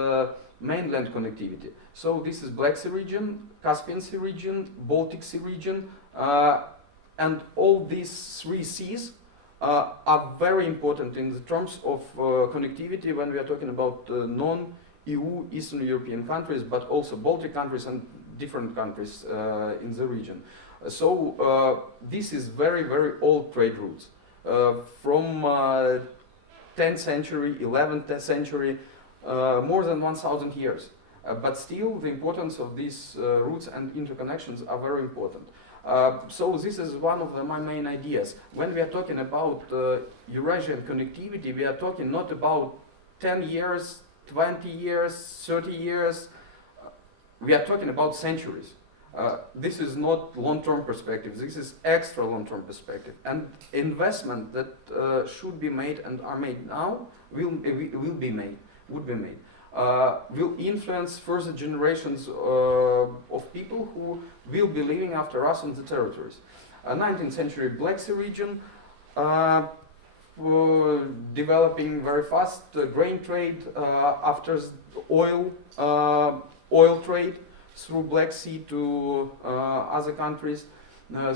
mainland connectivity. So this is Black Sea region, Caspian Sea region, Baltic Sea region, and all these three seas are very important in the terms of connectivity when we are talking about non-EU Eastern European countries, but also Baltic countries and different countries in the region. So this is very, very old trade routes from 10th century, 11th century, more than 1,000 years. But still the importance of these routes and interconnections are very important. So this is one of my main ideas. When we are talking about Eurasian connectivity, we are talking not about 10 years, 20 years, 30 years, we are talking about centuries. This is not long-term perspective, this is extra long-term perspective. And investment that should be made and are made now would be made, will influence further generations of people who will be living after us on the territories. 19th century Black Sea region, developing very fast grain trade, after oil trade through Black Sea to other countries,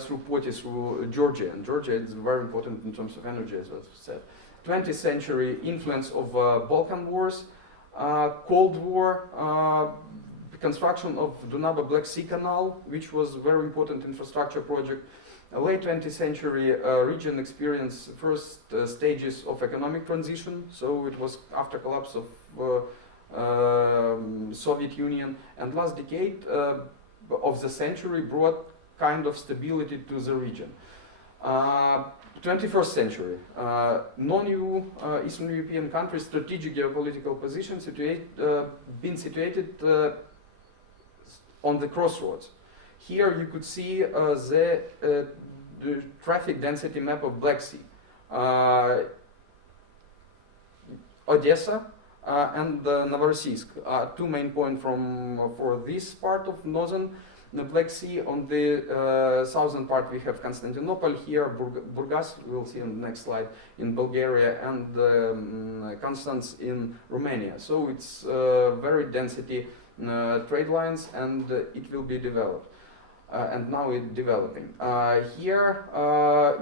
through Poti, through Georgia. And Georgia is very important in terms of energy, as I said. 20th century influence of Balkan wars, Cold War, construction of Dunaba Black Sea Canal, which was a very important infrastructure project. Late 20th century region experienced first stages of economic transition, so it was after collapse of Soviet Union, and last decade of the century brought kind of stability to the region. 21st century. Non-EU Eastern European countries' strategic geopolitical position been situated on the crossroads. Here you could see the traffic density map of Black Sea. Odessa and Novorossiysk are two main points for this part of northern the Black Sea. On the southern part we have Constantinople, here Burgas, we'll see on the next slide, in Bulgaria, and Constance in Romania. So it's very density trade lines, and it will be developed. And now it's developing. Here,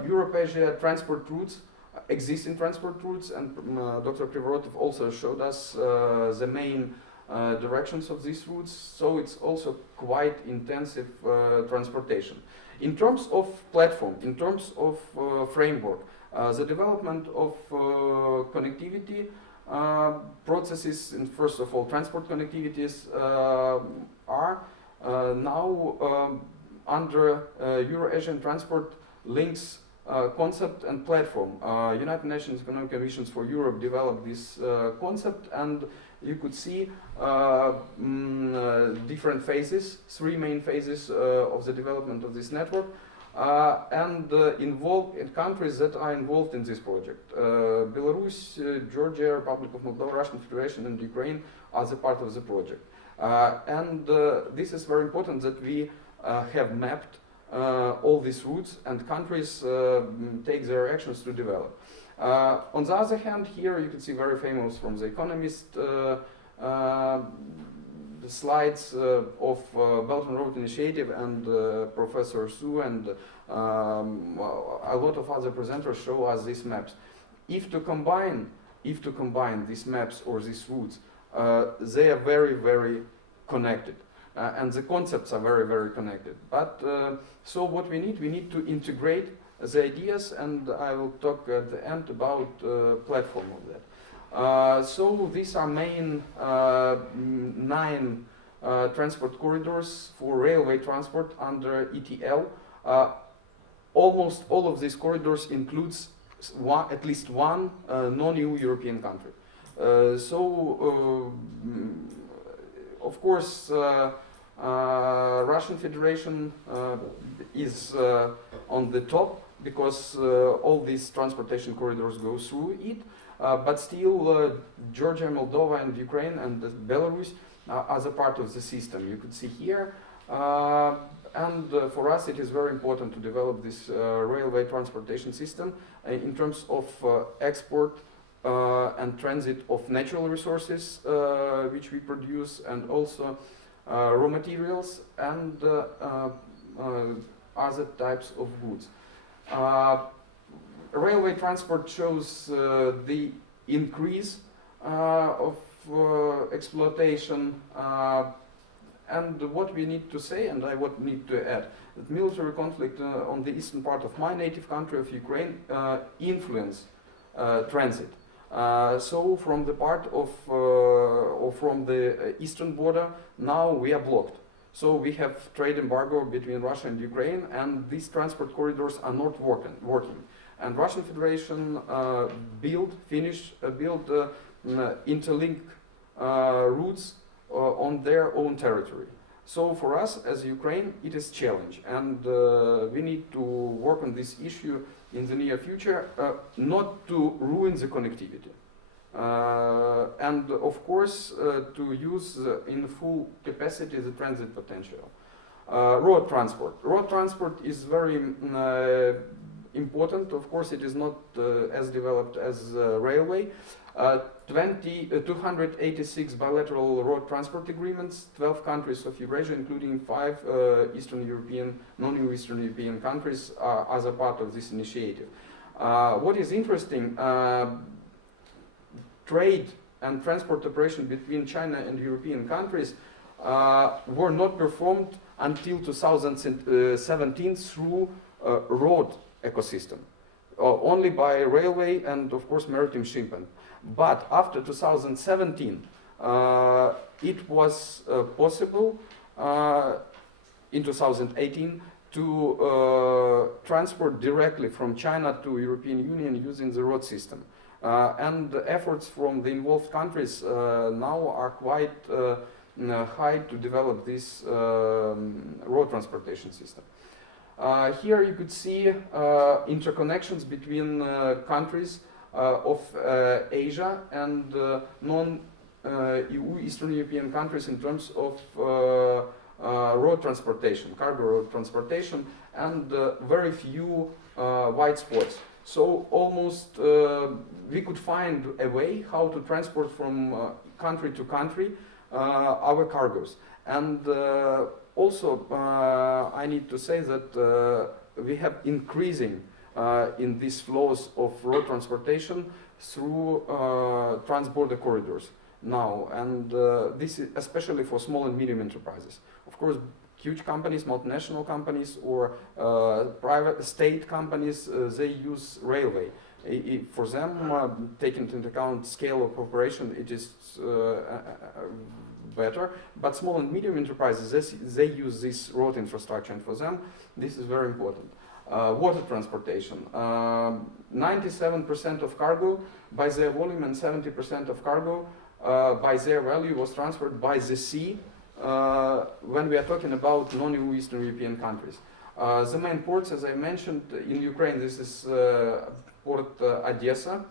Europe-Asia transport routes, existing transport routes, and Dr. Krivorotov also showed us the main directions of these routes, so it's also quite intensive transportation. In terms of platform, in terms of framework, the development of connectivity processes, and first of all transport connectivities, are now under Eurasian transport links concept and platform. United Nations Economic Commissions for Europe developed this concept, and you could see different phases, three main phases of the development of this network, and involved in countries that are involved in this project. Belarus, Georgia, Republic of Moldova, Russian Federation, and Ukraine are the part of the project. And this is very important that we have mapped all these routes, and countries take their actions to develop. On the other hand, here you can see very famous from The Economist the slides of Belt and Road Initiative and Professor Su and a lot of other presenters show us these maps. If to combine these maps or these routes, they are very, very connected. And the concepts are very, very connected. But so what we need to integrate the ideas, and I will talk at the end about platform of that. So these are main 9 transport corridors for railway transport under ETL. Almost all of these corridors includes at least one non-EU European country. Of course, Russian Federation is on the top because all these transportation corridors go through it. But still, Georgia, Moldova, and Ukraine, and Belarus are a part of the system. You could see here. And for us, it is very important to develop this railway transportation system in terms of export and transit of natural resources which we produce, and also raw materials and other types of goods. Railway transport shows the increase of exploitation, and what we need to say, and I would need to add, that military conflict on the eastern part of my native country of Ukraine influence transit. So from the part of, or from the eastern border, now we are blocked. So we have trade embargo between Russia and Ukraine, and these transport corridors are not working. And Russian Federation build interlink routes on their own territory. So for us as Ukraine, it is a challenge, and we need to work on this issue in the near future, not to ruin the connectivity. And of course, to use in full capacity the transit potential. Road transport. Road transport is very important. Of course, it is not as developed as railway. 286 bilateral road transport agreements, 12 countries of Eurasia, including 5 Eastern European, non-EU Eastern European countries, as a part of this initiative. What is interesting, trade and transport operation between China and European countries were not performed until 2017 through road ecosystem, only by railway and of course maritime shipping. But after 2017, it was possible in 2018 to transport directly from China to European Union using the road system. And the efforts from the involved countries now are quite high to develop this road transportation system. Here you could see interconnections between countries of Asia and non-EU Eastern European countries in terms of road transportation, cargo road transportation, and very few white spots. So almost we could find a way how to transport from country to country our cargoes. And also I need to say that we have increasing in these flows of road transportation through trans-border corridors now, and this is especially for small and medium enterprises. Of course, huge companies, multinational companies, or private state companies, they use railway. For them, taking into account scale of operation, it is better. But small and medium enterprises, they use this road infrastructure, and for them, this is very important. Water transportation. 97% of cargo by their volume and 70% of cargo by their value was transferred by the sea when we are talking about non-EU Eastern European countries. The main ports, as I mentioned, in Ukraine, this is Port Odessa.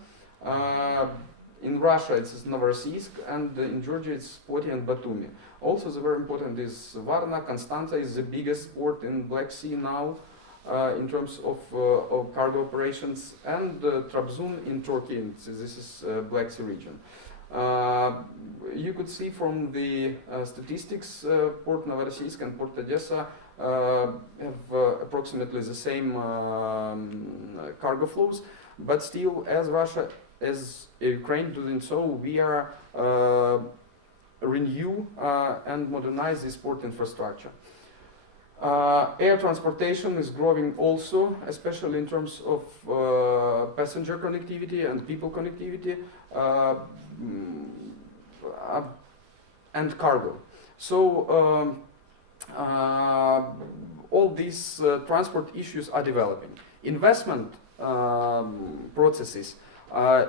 In Russia, it's Novorossiysk, and in Georgia, it's Poti and Batumi. Also, the very important is Varna. Constanza is the biggest port in Black Sea now in terms of cargo operations, and Trabzon in Turkey. This is Black Sea region. You could see from the statistics, Port Novorossiysk and Port Odessa have approximately the same cargo flows, but still, as Russia, as Ukraine doing so, we are renew and modernize this port infrastructure. Air transportation is growing also, especially in terms of passenger connectivity and people connectivity and cargo. So all these transport issues are developing. Investment processes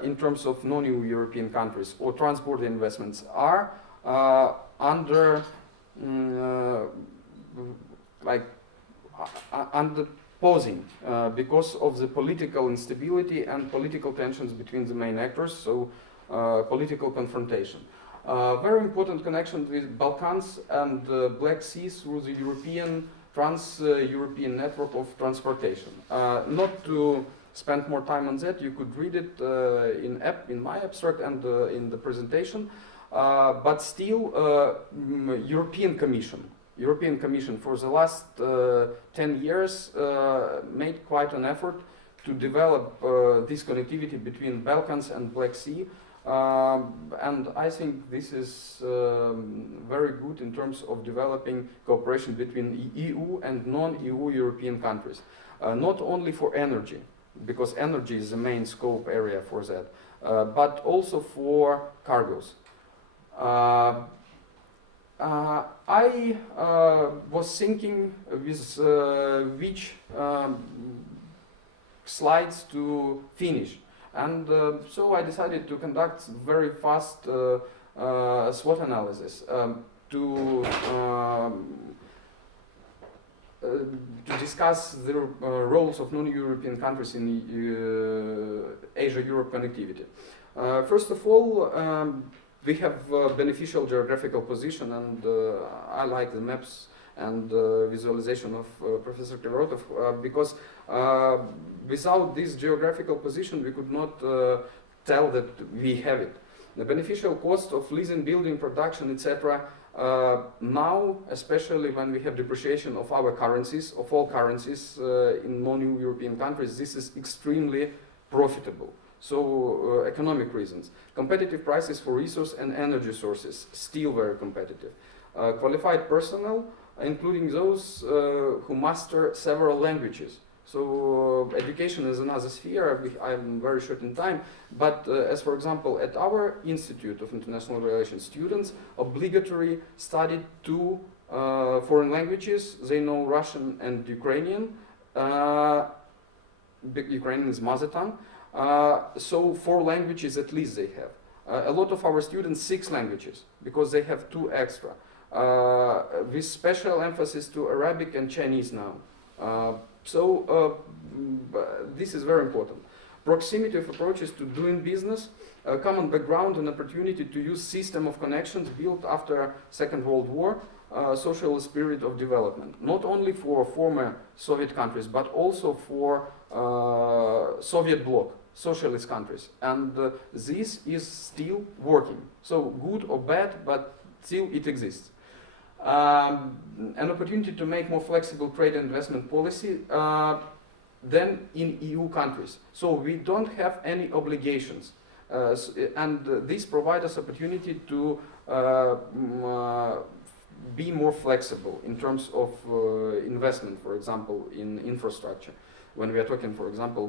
in terms of non-EU European countries or transport investments are under under pausing because of the political instability and political tensions between the main actors, so political confrontation. Very important connection with Balkans and Black Sea through the European trans-European network of transportation. Not to spend more time on that, you could read it in my abstract and in the presentation, but still European Commission for the last 10 years made quite an effort to develop this connectivity between Balkans and Black Sea, and I think this is very good in terms of developing cooperation between EU and non-EU European countries, not only for energy, because energy is the main scope area for that, but also for cargoes. I was thinking with which slides to finish, and so I decided to conduct very fast SWOT analysis to discuss the roles of non-European countries in Asia-Europe connectivity. First of all, we have beneficial geographical position, and I like the maps and visualization of Professor Krivorotov because without this geographical position we could not tell that we have it. The beneficial cost of leasing, building, production, etc. Now, especially when we have depreciation of our currencies, of all currencies in non-European countries, this is extremely profitable. So economic reasons. Competitive prices for resource and energy sources, still very competitive. Qualified personnel, including those who master several languages. So education is another sphere. I'm very short in time, but as for example, at our Institute of International Relations, students obligatory studied 2 Foreign languages, they know Russian and Ukrainian. Ukrainian is mother tongue. So 4 languages at least they have. A lot of our students 6 languages because they have 2 extra. With special emphasis to Arabic and Chinese now. This is very important. Proximity of approaches to doing business, a common background and opportunity to use system of connections built after Second World War, social spirit of development, not only for former Soviet countries, but also for Soviet bloc, socialist countries. And this is still working. So good or bad, but still it exists. An opportunity to make more flexible trade and investment policy than in EU countries. So we don't have any obligations. And this provides us opportunity to be more flexible in terms of investment, for example, in infrastructure. When we are talking, for example,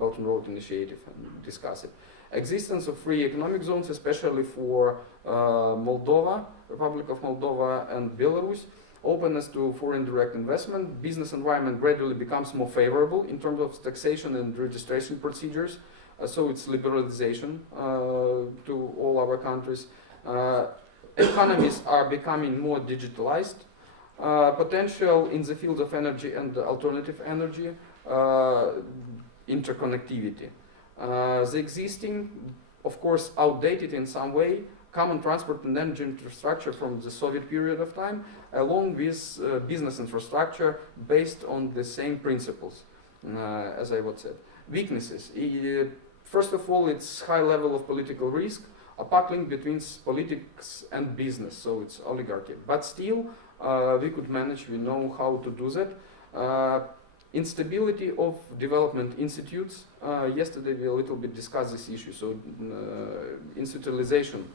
Belt and Road Initiative and discuss it. Existence of free economic zones, especially for Moldova, Republic of Moldova and Belarus. Openness to foreign direct investment. Business environment gradually becomes more favorable in terms of taxation and registration procedures. So it's liberalization to all our countries. Economies are becoming more digitalized. Potential in the field of energy and alternative energy. Interconnectivity. The existing, of course, outdated in some way, common transport and energy infrastructure from the Soviet period of time, along with business infrastructure based on the same principles, as I would say. Weaknesses. First of all, it's high level of political risk, a pact link between politics and business, so it's oligarchy. But still, we could manage, we know how to do that. Instability of development institutes. Yesterday we a little bit discussed this issue, so institutionalization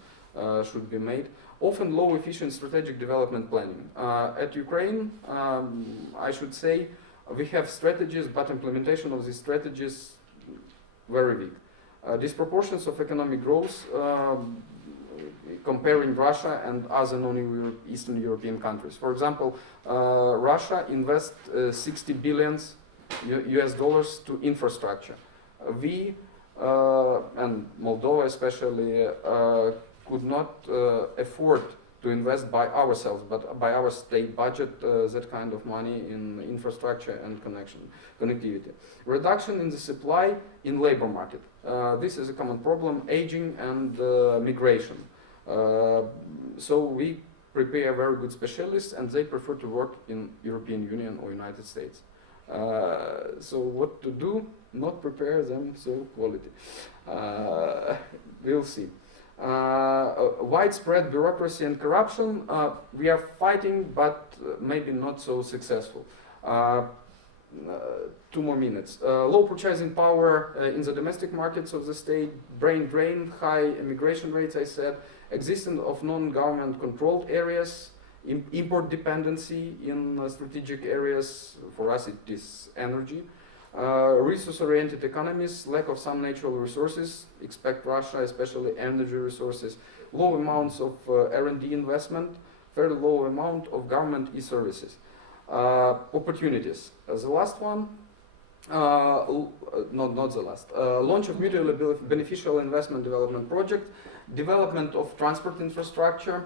should be made. Often low efficient strategic development planning. At Ukraine, I should say, we have strategies, but implementation of these strategies very weak. Disproportions of economic growth comparing Russia and other non-Eastern European countries. For example, Russia invests 60 billion US dollars to infrastructure. We, and Moldova especially, could not afford to invest by ourselves, but by our state budget, that kind of money in infrastructure and connectivity. Reduction in the supply in labor market. This is a common problem, aging and migration. So we prepare very good specialists and they prefer to work in European Union or United States. So what to do? Not prepare them, so quality. We'll see. Widespread bureaucracy and corruption, we are fighting, but maybe not so successful. 2 more minutes. Low purchasing power in the domestic markets of the state, brain drain, high immigration rates, I said, existence of non-government controlled areas, import dependency in strategic areas, for us it is energy, resource-oriented economies, lack of some natural resources, expect Russia, especially energy resources, low amounts of R&D investment, very low amount of government e-services. Opportunities. The last one, not the last, launch of mutually beneficial investment development project, development of transport infrastructure,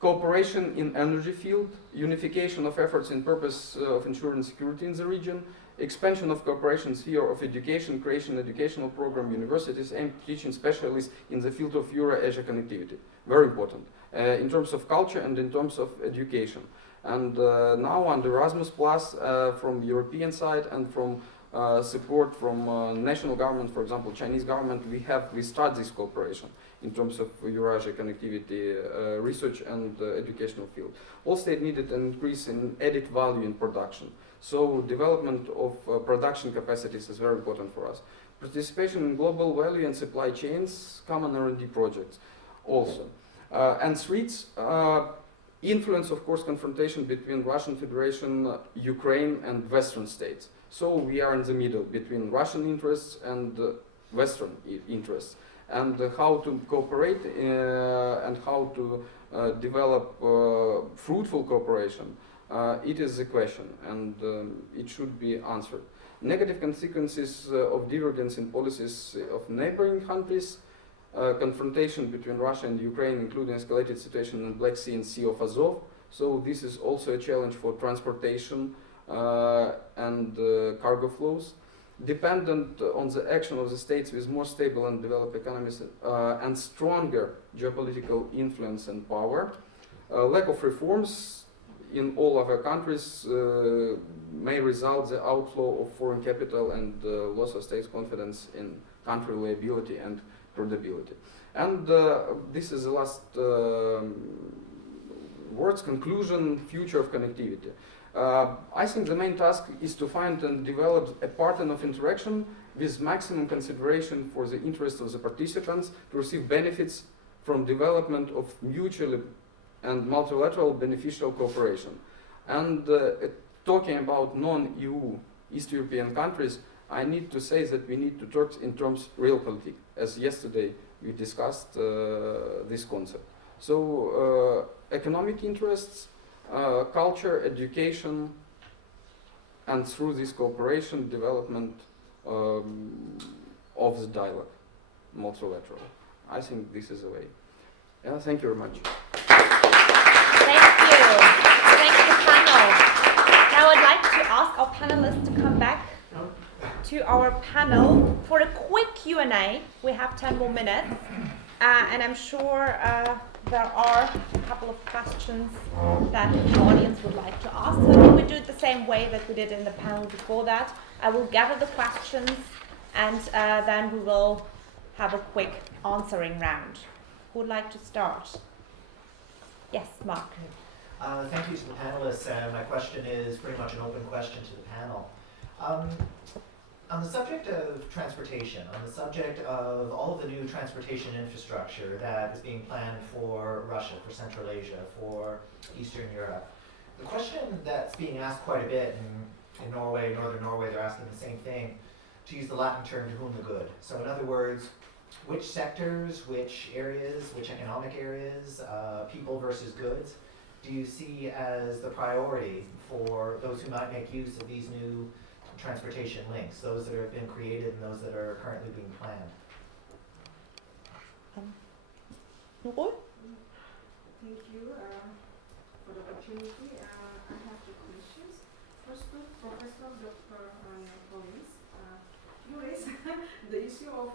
cooperation in energy field, unification of efforts in purpose of ensuring security in the region, expansion of cooperation sphere of education, creation educational program, universities, and teaching specialists in the field of Euro-Asia connectivity. Very important in terms of culture and in terms of education. And now under Erasmus Plus from European side and from support from national government, for example, Chinese government, we start this cooperation in terms of Eurasia connectivity research and educational field. All state needed an increase in added value in production. So development of production capacities is very important for us. Participation in global value and supply chains, common R&D projects also. And threats, influence, of course, confrontation between Russian Federation, Ukraine, and Western states. So we are in the middle between Russian interests and Western interests. and how to cooperate and how to develop fruitful cooperation, it is a question, and it should be answered. Negative consequences of divergence in policies of neighboring countries, confrontation between Russia and Ukraine, including escalated situation in Black Sea and Sea of Azov. So this is also a challenge for transportation and cargo flows. Dependent on the action of the states with more stable and developed economies and stronger geopolitical influence and power. Lack of reforms in all other countries may result the outflow of foreign capital and loss of states' confidence in country reliability and credibility. And this is the last words, conclusion, future of connectivity. I think the main task is to find and develop a pattern of interaction with maximum consideration for the interests of the participants to receive benefits from development of mutually and multilateral beneficial cooperation. And talking about non-EU East European countries, I need to say that we need to talk in terms realpolitik, as yesterday we discussed this concept. So economic interests, culture, education, and through this cooperation, development of the dialogue, multilateral. I think this is the way. Yeah, thank you very much. Thank you. Thank you, panel. Now I'd like to ask our panelists to come back to our panel for a quick Q&A. We have 10 more minutes, and I'm sure there are a couple of questions that the audience would like to ask. So I think we do it the same way that we did in the panel before that. I will gather the questions, and then we will have a quick answering round. Who would like to start? Yes, Mark. Thank you to the panelists. My question is pretty much an open question to the panel. On the subject of transportation, on the subject of all of the new transportation infrastructure that is being planned for Russia, for Central Asia, for Eastern Europe, the question that's being asked quite a bit in Norway, Northern Norway, they're asking the same thing, to use the Latin term, to whom the good. So in other words, which sectors, which areas, which economic areas, people versus goods, do you see as the priority for those who might make use of these new transportation links, those that have been created and those that are currently being planned? Ruhr? Thank you for the opportunity. I have two questions. First, Professor Dr. Collins, you raised the issue of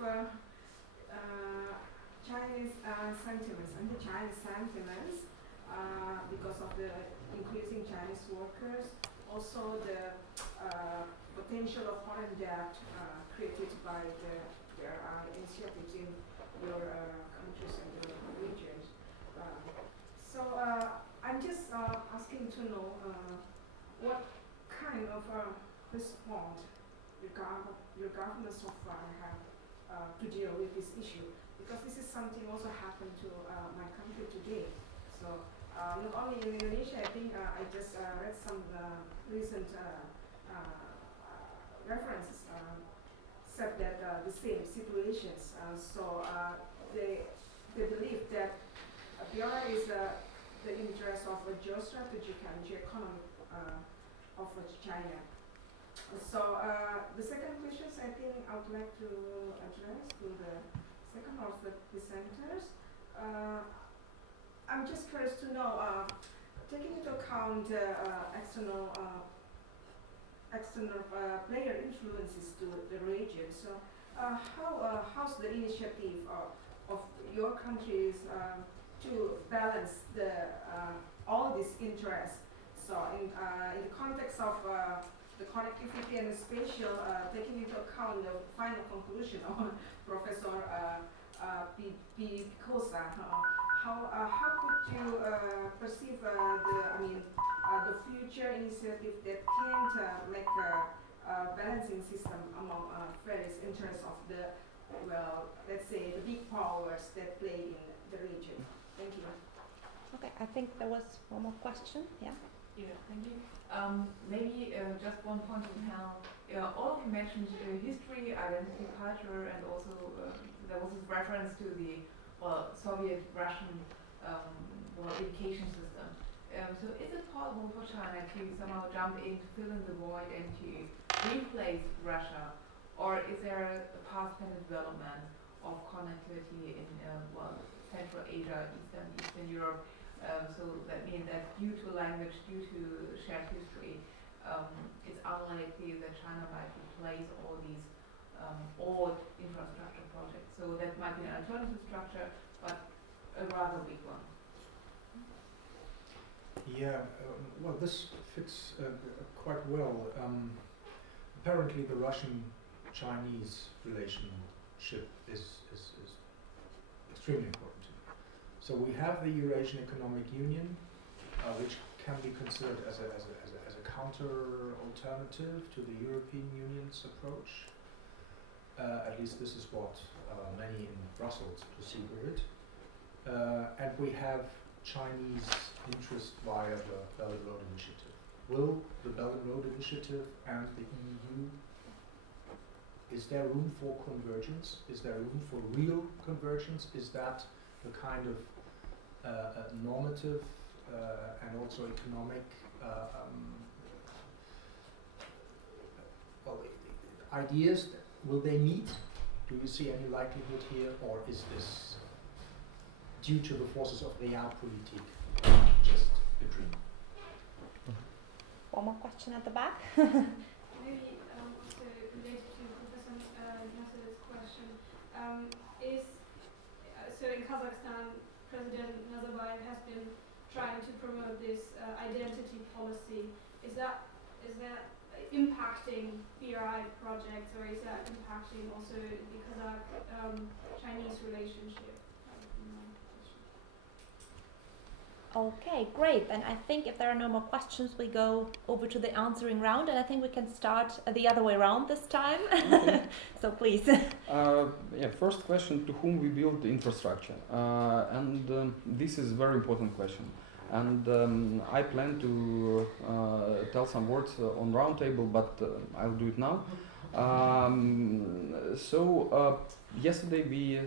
Chinese sentiments, anti-Chinese sentiments, because of the increasing Chinese workers, also the potential of foreign debt created by their initiatives in your countries and your regions. So I'm just asking to know what kind of response your government so far have to deal with this issue, because this is something also happened to my country today. So not only in Indonesia, I think I just read some recent references said that the same situations. So they believe that IPEEAR is the interest of a geostrategic and geoeconomic of China. So the second question, I think I would like to address to the second of the presenters. I'm just curious to know, taking into account external player influences to the region. So how's the initiative of your countries to balance all these interests? So in the context of the connectivity and the spatial, taking into account the final conclusion of Professor Pidchosa, how could you perceive the future initiative that can make a balancing system among various interests of the, well, let's say the big powers that play in the region? Thank you. Okay, I think there was one more question. Yeah. Yeah, thank you. Maybe just one point on panel. All of you mentioned history, identity, culture, and also there was this reference to the Soviet-Russian education system. So is it possible for China to somehow jump in to fill in the void and to replace Russia? Or is there a path to development of connectivity in Central Asia, Eastern Europe? So that means that due to language, due to shared history, it's unlikely that China might replace all these old infrastructure projects. So that might be an alternative structure, but a rather weak one. Yeah, well, this fits quite well. Apparently, the Russian-Chinese relationship is extremely important. So we have the Eurasian Economic Union, which can be considered as a counter alternative to the European Union's approach. At least this is what many in Brussels perceive it. And we have Chinese interest via the Belt and Road Initiative. Will the Belt and Road Initiative and the EU, is there room for convergence? Is there room for real convergence? Is that the kind of normative and also economic ideas? Will they meet? Do you see any likelihood here, or is this due to the forces of realpolitik just a dream? One more question at the back. Maybe also related to Professor Nasser's question, so in Kazakhstan, President Nazarbayev has been trying to promote this identity policy. Is that impacting BRI projects, or is that impacting also the Kazakh-Chinese relationship? Okay, great. Then I think if there are no more questions, we go over to the answering round, and I think we can start the other way around this time. Okay. So please. First question: to whom we build the infrastructure? This is a very important question. And I plan to tell some words on roundtable, but I'll do it now. Yesterday we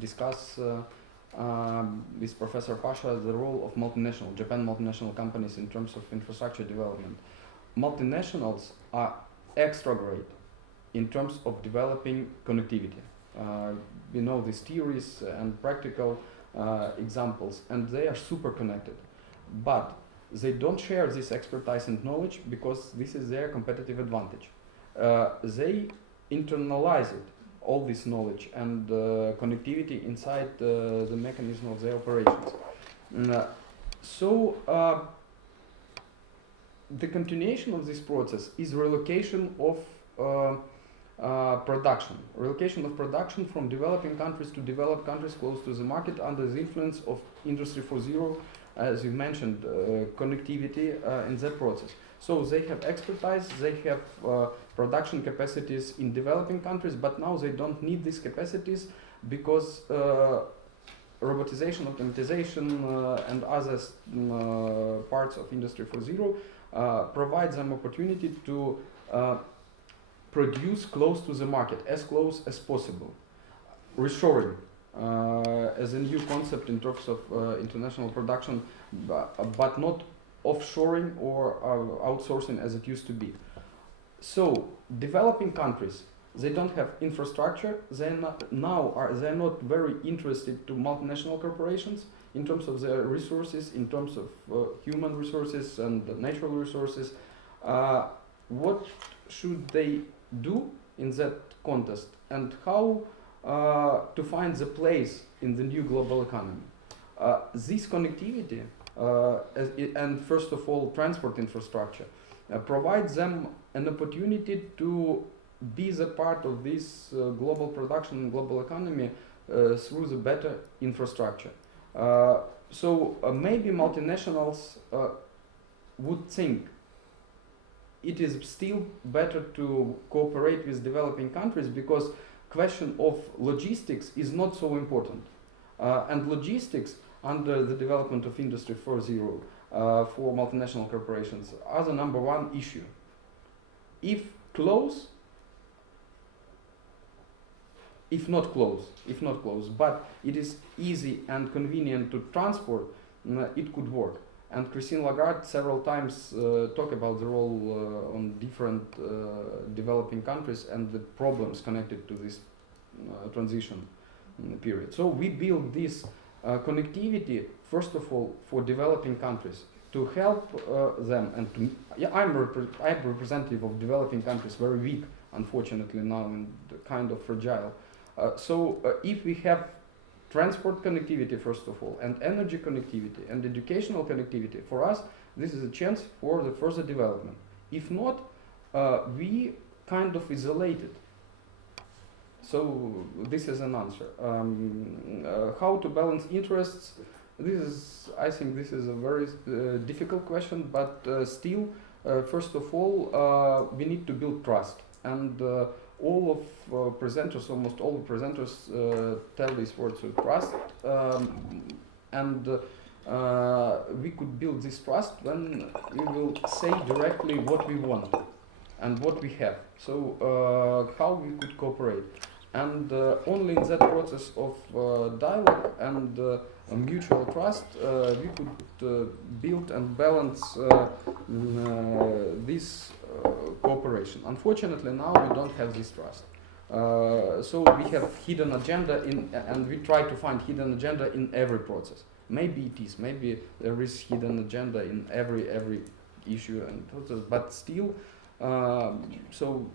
discussed with Professor Pasha the role of Japan multinational companies in terms of infrastructure development. Multinationals are extra great in terms of developing connectivity. We know these theories and practical examples, and they are super connected. But they don't share this expertise and knowledge because this is their competitive advantage. They internalize it, all this knowledge and connectivity inside the mechanism of their operations. The continuation of this process is relocation of relocation of production from developing countries to developed countries close to the market under the influence of Industry 4.0, as you mentioned, connectivity in that process. So they have expertise, they have production capacities in developing countries, but now they don't need these capacities because robotization, automatization, and other parts of Industry 4.0 provides them opportunity to produce close to the market, as close as possible. Reshoring as a new concept in terms of international production, but not offshoring or outsourcing as it used to be. So developing countries, they don't have infrastructure. They're not very interested to multinational corporations in terms of their resources, in terms of human resources and natural resources. What should they do in that context, and how to find the place in the new global economy? This connectivity and first of all transport infrastructure provides them an opportunity to be the part of this global production and global economy through the better infrastructure. Maybe multinationals would think it is still better to cooperate with developing countries because question of logistics is not so important. And logistics under the development of Industry 4.0 for multinational corporations are the number one issue. If not close, but it is easy and convenient to transport, it could work. And Christine Lagarde several times talked about the role on different developing countries and the problems connected to this transition period. So we build this connectivity, first of all, for developing countries to help them. And to, I'm representative of developing countries, very weak, unfortunately now, and kind of fragile. So if we have transport connectivity, first of all, and energy connectivity and educational connectivity, for us, this is a chance for the further development. If not, we kind of isolated. So this is an answer. How to balance interests? I think this is a very difficult question, but still, first of all, we need to build trust. And all of presenters, almost all the presenters tell these words with trust. And we could build this trust when we will say directly what we want and what we have. So how we could cooperate. And only in that process of dialogue and mutual trust, we could build and balance this cooperation. Unfortunately, now we don't have this trust. So we have hidden agenda and we try to find hidden agenda in every process. Maybe it is, maybe there is hidden agenda in every issue and process, but still, so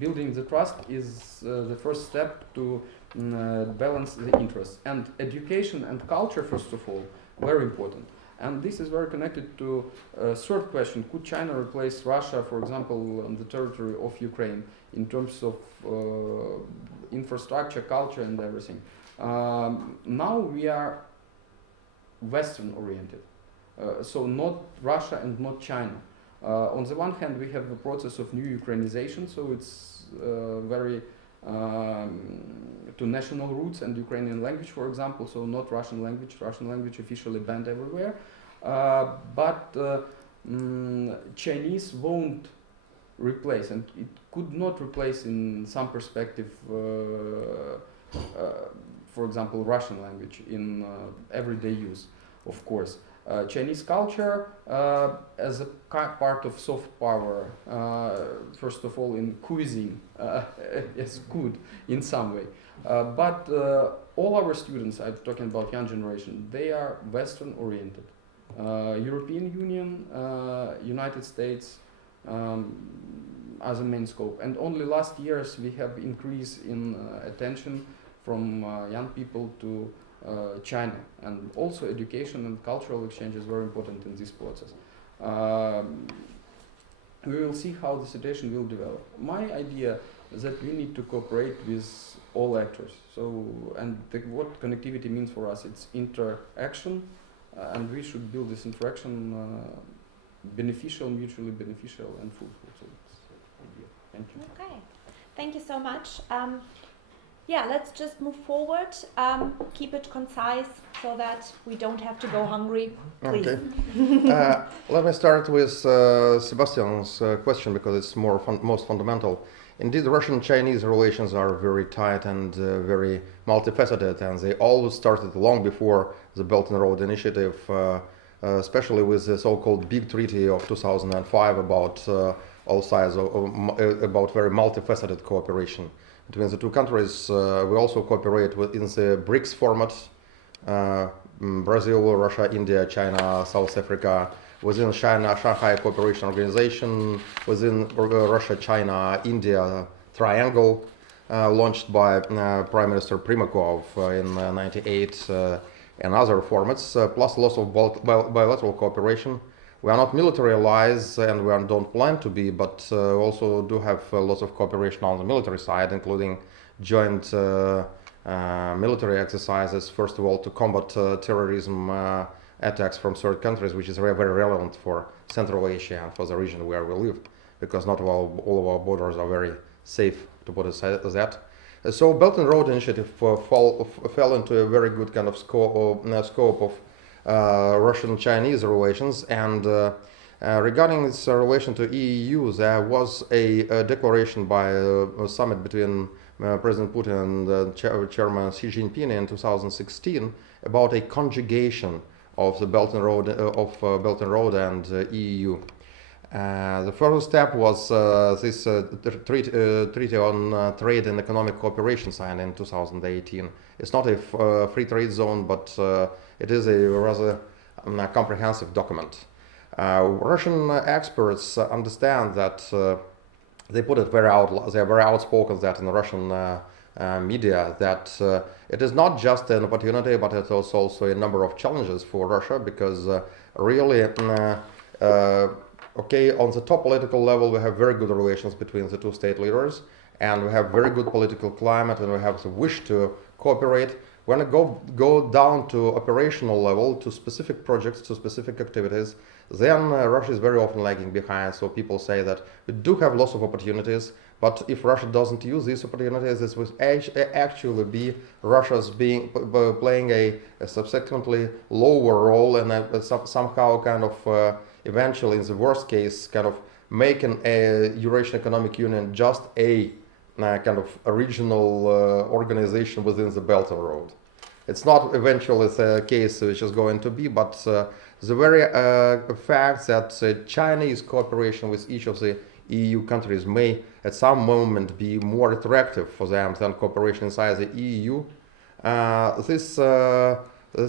building the trust is the first step to balance the interests. And education and culture, first of all, very important. And this is very connected to a third question: could China replace Russia, for example, on the territory of Ukraine, in terms of infrastructure, culture, and everything? Now we are Western-oriented, so not Russia and not China. On the one hand, we have the process of new Ukrainization, so it's very to national roots and Ukrainian language, for example, so not Russian language officially banned everywhere. But Chinese won't replace, and it could not replace in some perspective, for example, Russian language in everyday use, of course. Chinese culture as a part of soft power, first of all in cuisine, is good in some way. But all our students, I'm talking about young generation, they are Western oriented. European Union, United States as a main scope. And only last years we have increase in attention from young people to China, and also education and cultural exchange is very important in this process. We will see how the situation will develop. My idea is that we need to cooperate with all actors. So, and what connectivity means for us, it's interaction, and we should build this interaction beneficial, mutually beneficial, and fruitful. So that's the idea. Thank you. Okay, thank you so much. Yeah, let's just move forward. Keep it concise so that we don't have to go hungry. Please. Okay. Let me start with Sebastian's question because it's most fundamental. Indeed, Russian-Chinese relations are very tight and very multifaceted, and they all started long before the Belt and Road Initiative, especially with the so-called Big Treaty of 2005 about all sides about very multifaceted cooperation between the two countries. We also cooperate in the BRICS format, Brazil, Russia, India, China, South Africa, within Shanghai Cooperation Organization, within Russia, China, India triangle, launched by Prime Minister Primakov in '98, and other formats, plus lots of bilateral cooperation. We are not military allies, and we don't plan to be, but also do have lots of cooperation on the military side, including joint military exercises, first of all, to combat terrorism attacks from third countries, which is very, very relevant for Central Asia and for the region where we live, because not all of our borders are very safe, to put it as that. So Belt and Road Initiative fell into a very good kind of scope of Russian-Chinese relations. And regarding its relation to EU, there was a declaration by a summit between President Putin and Chairman Xi Jinping in 2016 about a conjugation of the Belt and Road and EU. The first step was this treaty on trade and economic cooperation signed in 2018. It's not a free trade zone, but it is a rather comprehensive document. Russian experts understand that they put it very out. They are very outspoken that in the Russian media that it is not just an opportunity, but it is also a number of challenges for Russia because really. Okay, on the top political level, we have very good relations between the two state leaders, and we have very good political climate, and we have the wish to cooperate. When we go down to operational level, to specific projects, to specific activities, then Russia is very often lagging behind. So people say that we do have lots of opportunities, but if Russia doesn't use these opportunities, this will actually be Russia's playing a subsequently lower role and somehow kind of eventually, in the worst case, kind of making a Eurasian Economic Union just a kind of a regional organization within the Belt and Road. It's not eventually the case which is going to be, but the very fact that Chinese cooperation with each of the EU countries may at some moment be more attractive for them than cooperation inside the EU. This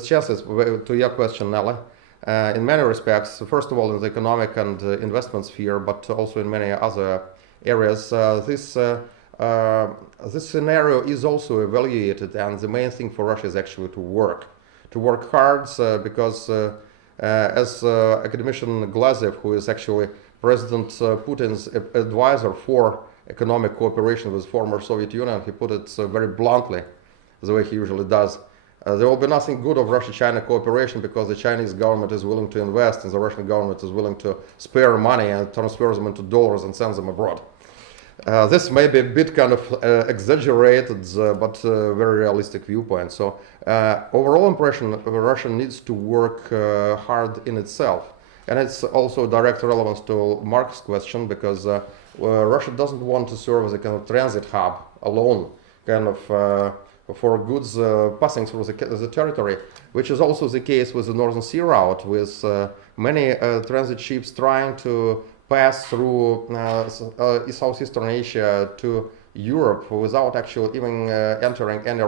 chances, to your question, Nella, in many respects, first of all in the economic and investment sphere, but also in many other areas, this scenario is also evaluated, and the main thing for Russia is actually to work hard, because as academician Glaziev, who is actually President Putin's advisor for economic cooperation with former Soviet Union, he put it very bluntly, the way he usually does. There will be nothing good of Russia-China cooperation because the Chinese government is willing to invest and the Russian government is willing to spare money and transfer them into dollars and send them abroad. This may be a bit kind of exaggerated, but very realistic viewpoint. So overall impression, Russia needs to work hard in itself. And it's also direct relevance to Mark's question, because Russia doesn't want to serve as a kind of transit hub alone, kind of for goods passing through the territory, which is also the case with the Northern Sea route, with many transit ships trying to pass through Southeastern Asia to Europe without actually even entering any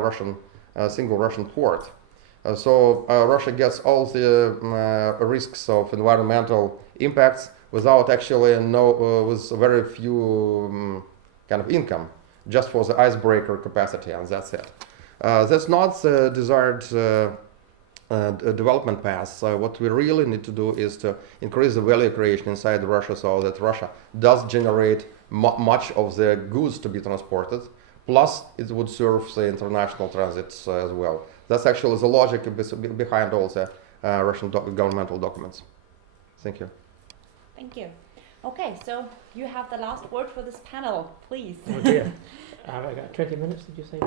single Russian port. So Russia gets all the risks of environmental impacts without actually with very few kind of income, just for the icebreaker capacity, and that's it. That's not the desired development path. What we really need to do is to increase the value creation inside Russia, so that Russia does generate much of the goods to be transported, plus it would serve the international transits as well. That's actually the logic behind all the Russian governmental documents. Thank you. Thank you. Okay, so you have the last word for this panel, please. Oh dear. Have I got 20 minutes, did you say?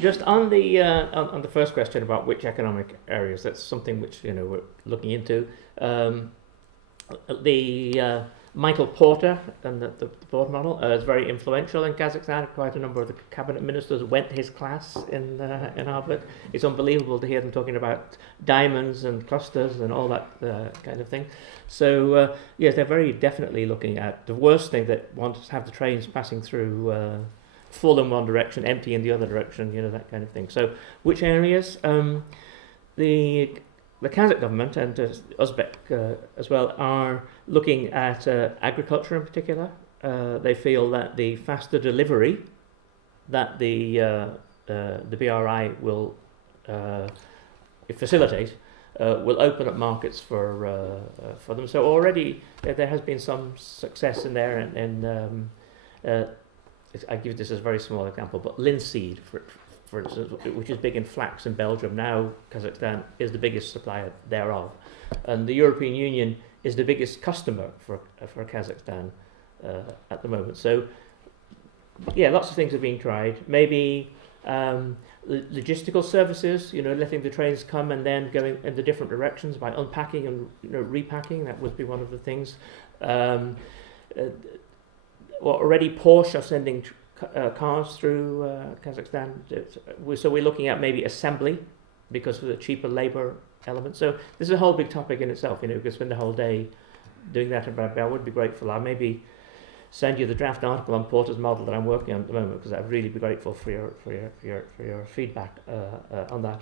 Just on the first question about which economic areas, that's something which we're looking into. Michael Porter and the board model is very influential in Kazakhstan. Quite a number of the cabinet ministers went to his class in Harvard. It's unbelievable to hear them talking about diamonds and clusters and all that kind of thing. So yes, they're very definitely looking at the worst thing, that want to have the trains passing through full in one direction, empty in the other direction, that kind of thing. So which areas? The Kazakh government and Uzbek as well are looking at agriculture in particular. They feel that the faster delivery that the BRI will facilitate will open up markets for them. So already there has been some success in there, and I give this as a very small example, but linseed, for instance, which is big in flax in Belgium, now Kazakhstan is the biggest supplier thereof. And the European Union is the biggest customer for Kazakhstan at the moment. So, yeah, lots of things are being tried. Maybe Logistical services, letting the trains come and then going in the different directions by unpacking and repacking. That would be one of the things. Already Porsche are sending cars through Kazakhstan. So we're looking at maybe assembly because of the cheaper labour element. So this is a whole big topic in itself. We could spend the whole day doing that, and I would be grateful. I'll maybe send you the draft article on Porter's model that I'm working on at the moment, because I'd really be grateful for your feedback on that.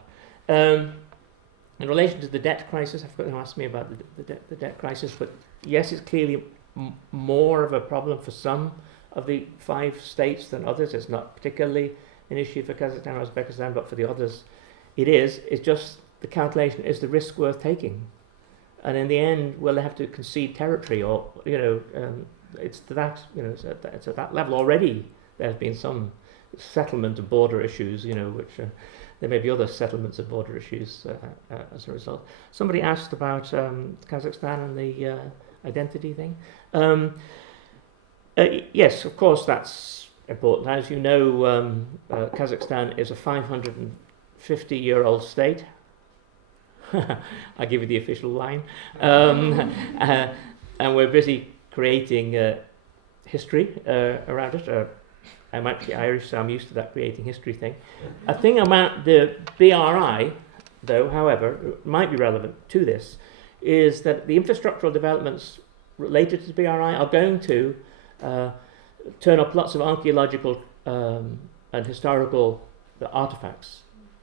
In relation to the debt crisis, I forgot to ask me about the debt crisis, but yes, it's clearly more of a problem for some of the 5 states than others. It's not particularly an issue for Kazakhstan or Uzbekistan, but for the others it is. It's just the calculation, is the risk worth taking? And in the end, will they have to concede territory, or it's to that it's at that level already. There has been some settlement of border issues, which there may be other settlements of border issues as a result. Somebody asked about Kazakhstan and the identity thing. Yes, of course, that's important. As you know, Kazakhstan is a 550-year-old state. I'll give you the official line. And we're busy creating history around it. I'm actually Irish, so I'm used to that creating history thing. A thing about the BRI, though, however, might be relevant to this, is that the infrastructural developments related to the BRI are going to turn up lots of archaeological and historical artifacts,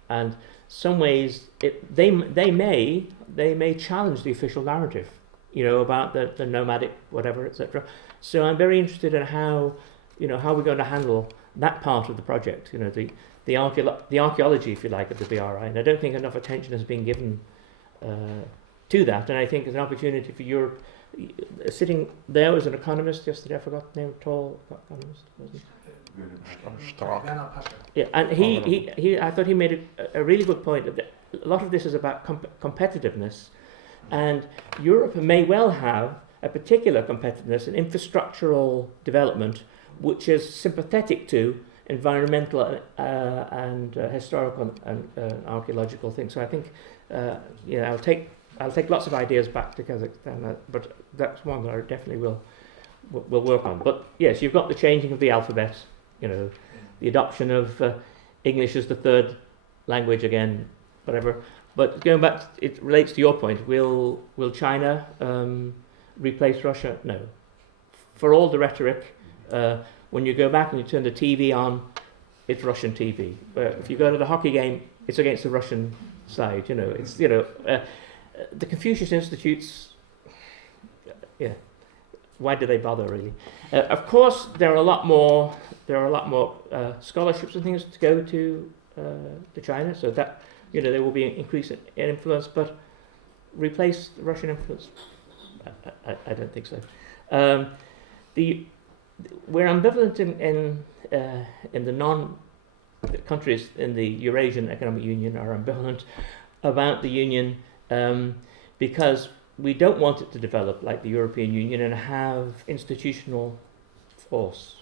and some ways they may challenge the official narrative, about the nomadic whatever, etc. So I'm very interested in how we're going to handle that part of the project. The archaeology, if you like, of the BRI, and I don't think enough attention has been given to that. And I think it's an opportunity for Europe. Sitting there was an economist yesterday. I forgot the name. Tall economist, wasn't he? Yeah, and he I thought he made a really good point. That a lot of this is about competitiveness, and Europe may well have a particular competitiveness in infrastructural development, which is sympathetic to environmental and historical and archaeological things. So I think I'll take lots of ideas back to Kazakhstan, but that's one that I definitely will work on. But yes, you've got the changing of the alphabet, the adoption of English as the third language again, whatever. But going back, it relates to your point. Will China replace Russia? No. For all the rhetoric, when you go back and you turn the TV on, it's Russian TV. If you go to the hockey game, it's against the Russian side. It's the Confucius Institutes. Yeah, why do they bother really? Of course, there are a lot more scholarships and things to go to China, so that there will be an increase in influence. But replace the Russian influence? I don't think so. We're ambivalent in the countries in the Eurasian Economic Union are ambivalent about the Union because we don't want it to develop like the European Union and have institutional force.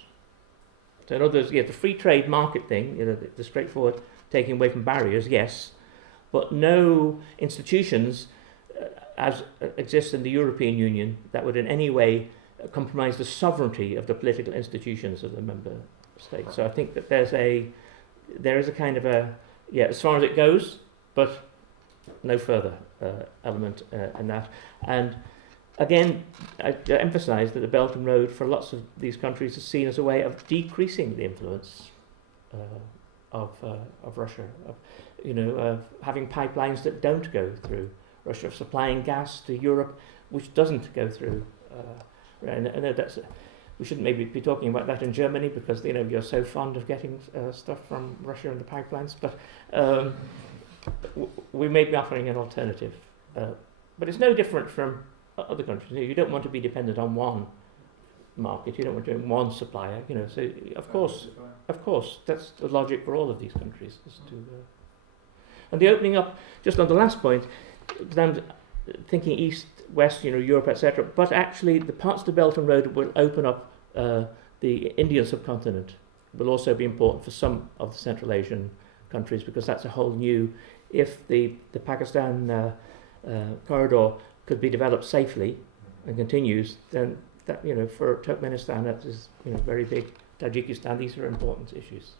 So in other words, the free trade market thing, the straightforward taking away from barriers, yes, but no institutions as exists in the European Union that would in any way compromise the sovereignty of the political institutions of the member states. So I think that there is a kind of as far as it goes, but no further element in that. And again, I emphasise that the Belt and Road for lots of these countries is seen as a way of decreasing the influence of Russia, of having pipelines that don't go through Russia, of supplying gas to Europe which doesn't go through. And that's we shouldn't maybe be talking about that in Germany because you're so fond of getting stuff from Russia and the pipelines, but we may be offering an alternative. But it's no different from other countries. You don't want to be dependent on one market. You don't want to own one supplier. So of course, that's the logic for all of these countries. Is to, and the opening up, just on the last point, I'm thinking east, west, Europe, etc. But actually, the parts of the Belt and Road will open up the Indian subcontinent will also be important for some of the Central Asian countries, because that's a whole new, if the Pakistan corridor could be developed safely and continues, then that, you know, for Turkmenistan, that is, you know, very big. Tajikistan, these are important issues.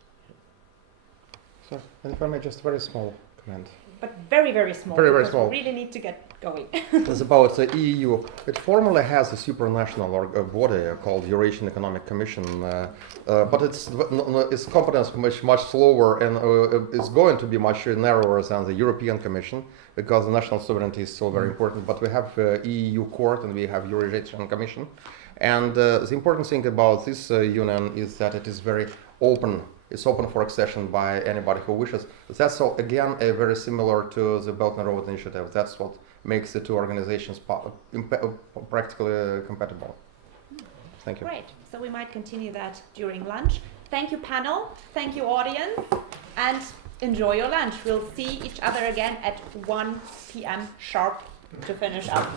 So, and if I may, just a very small comment. But very, very small. Very, very because small. We really need to get going. It's about the EU. It formally has a supranational body called Eurasian Economic Commission, but its competence much slower, and is going to be much narrower than the European Commission, because the national sovereignty is still very important. But we have EU Court and we have Eurasian Commission, and the important thing about this union is that it is very open. It's open for accession by anybody who wishes. That's all, again, very similar to the Belt and Road Initiative. That's what makes the two organizations practically compatible. Thank you. Great. So we might continue that during lunch. Thank you, panel. Thank you, audience. And enjoy your lunch. We'll see each other again at 1 p.m. sharp to finish up.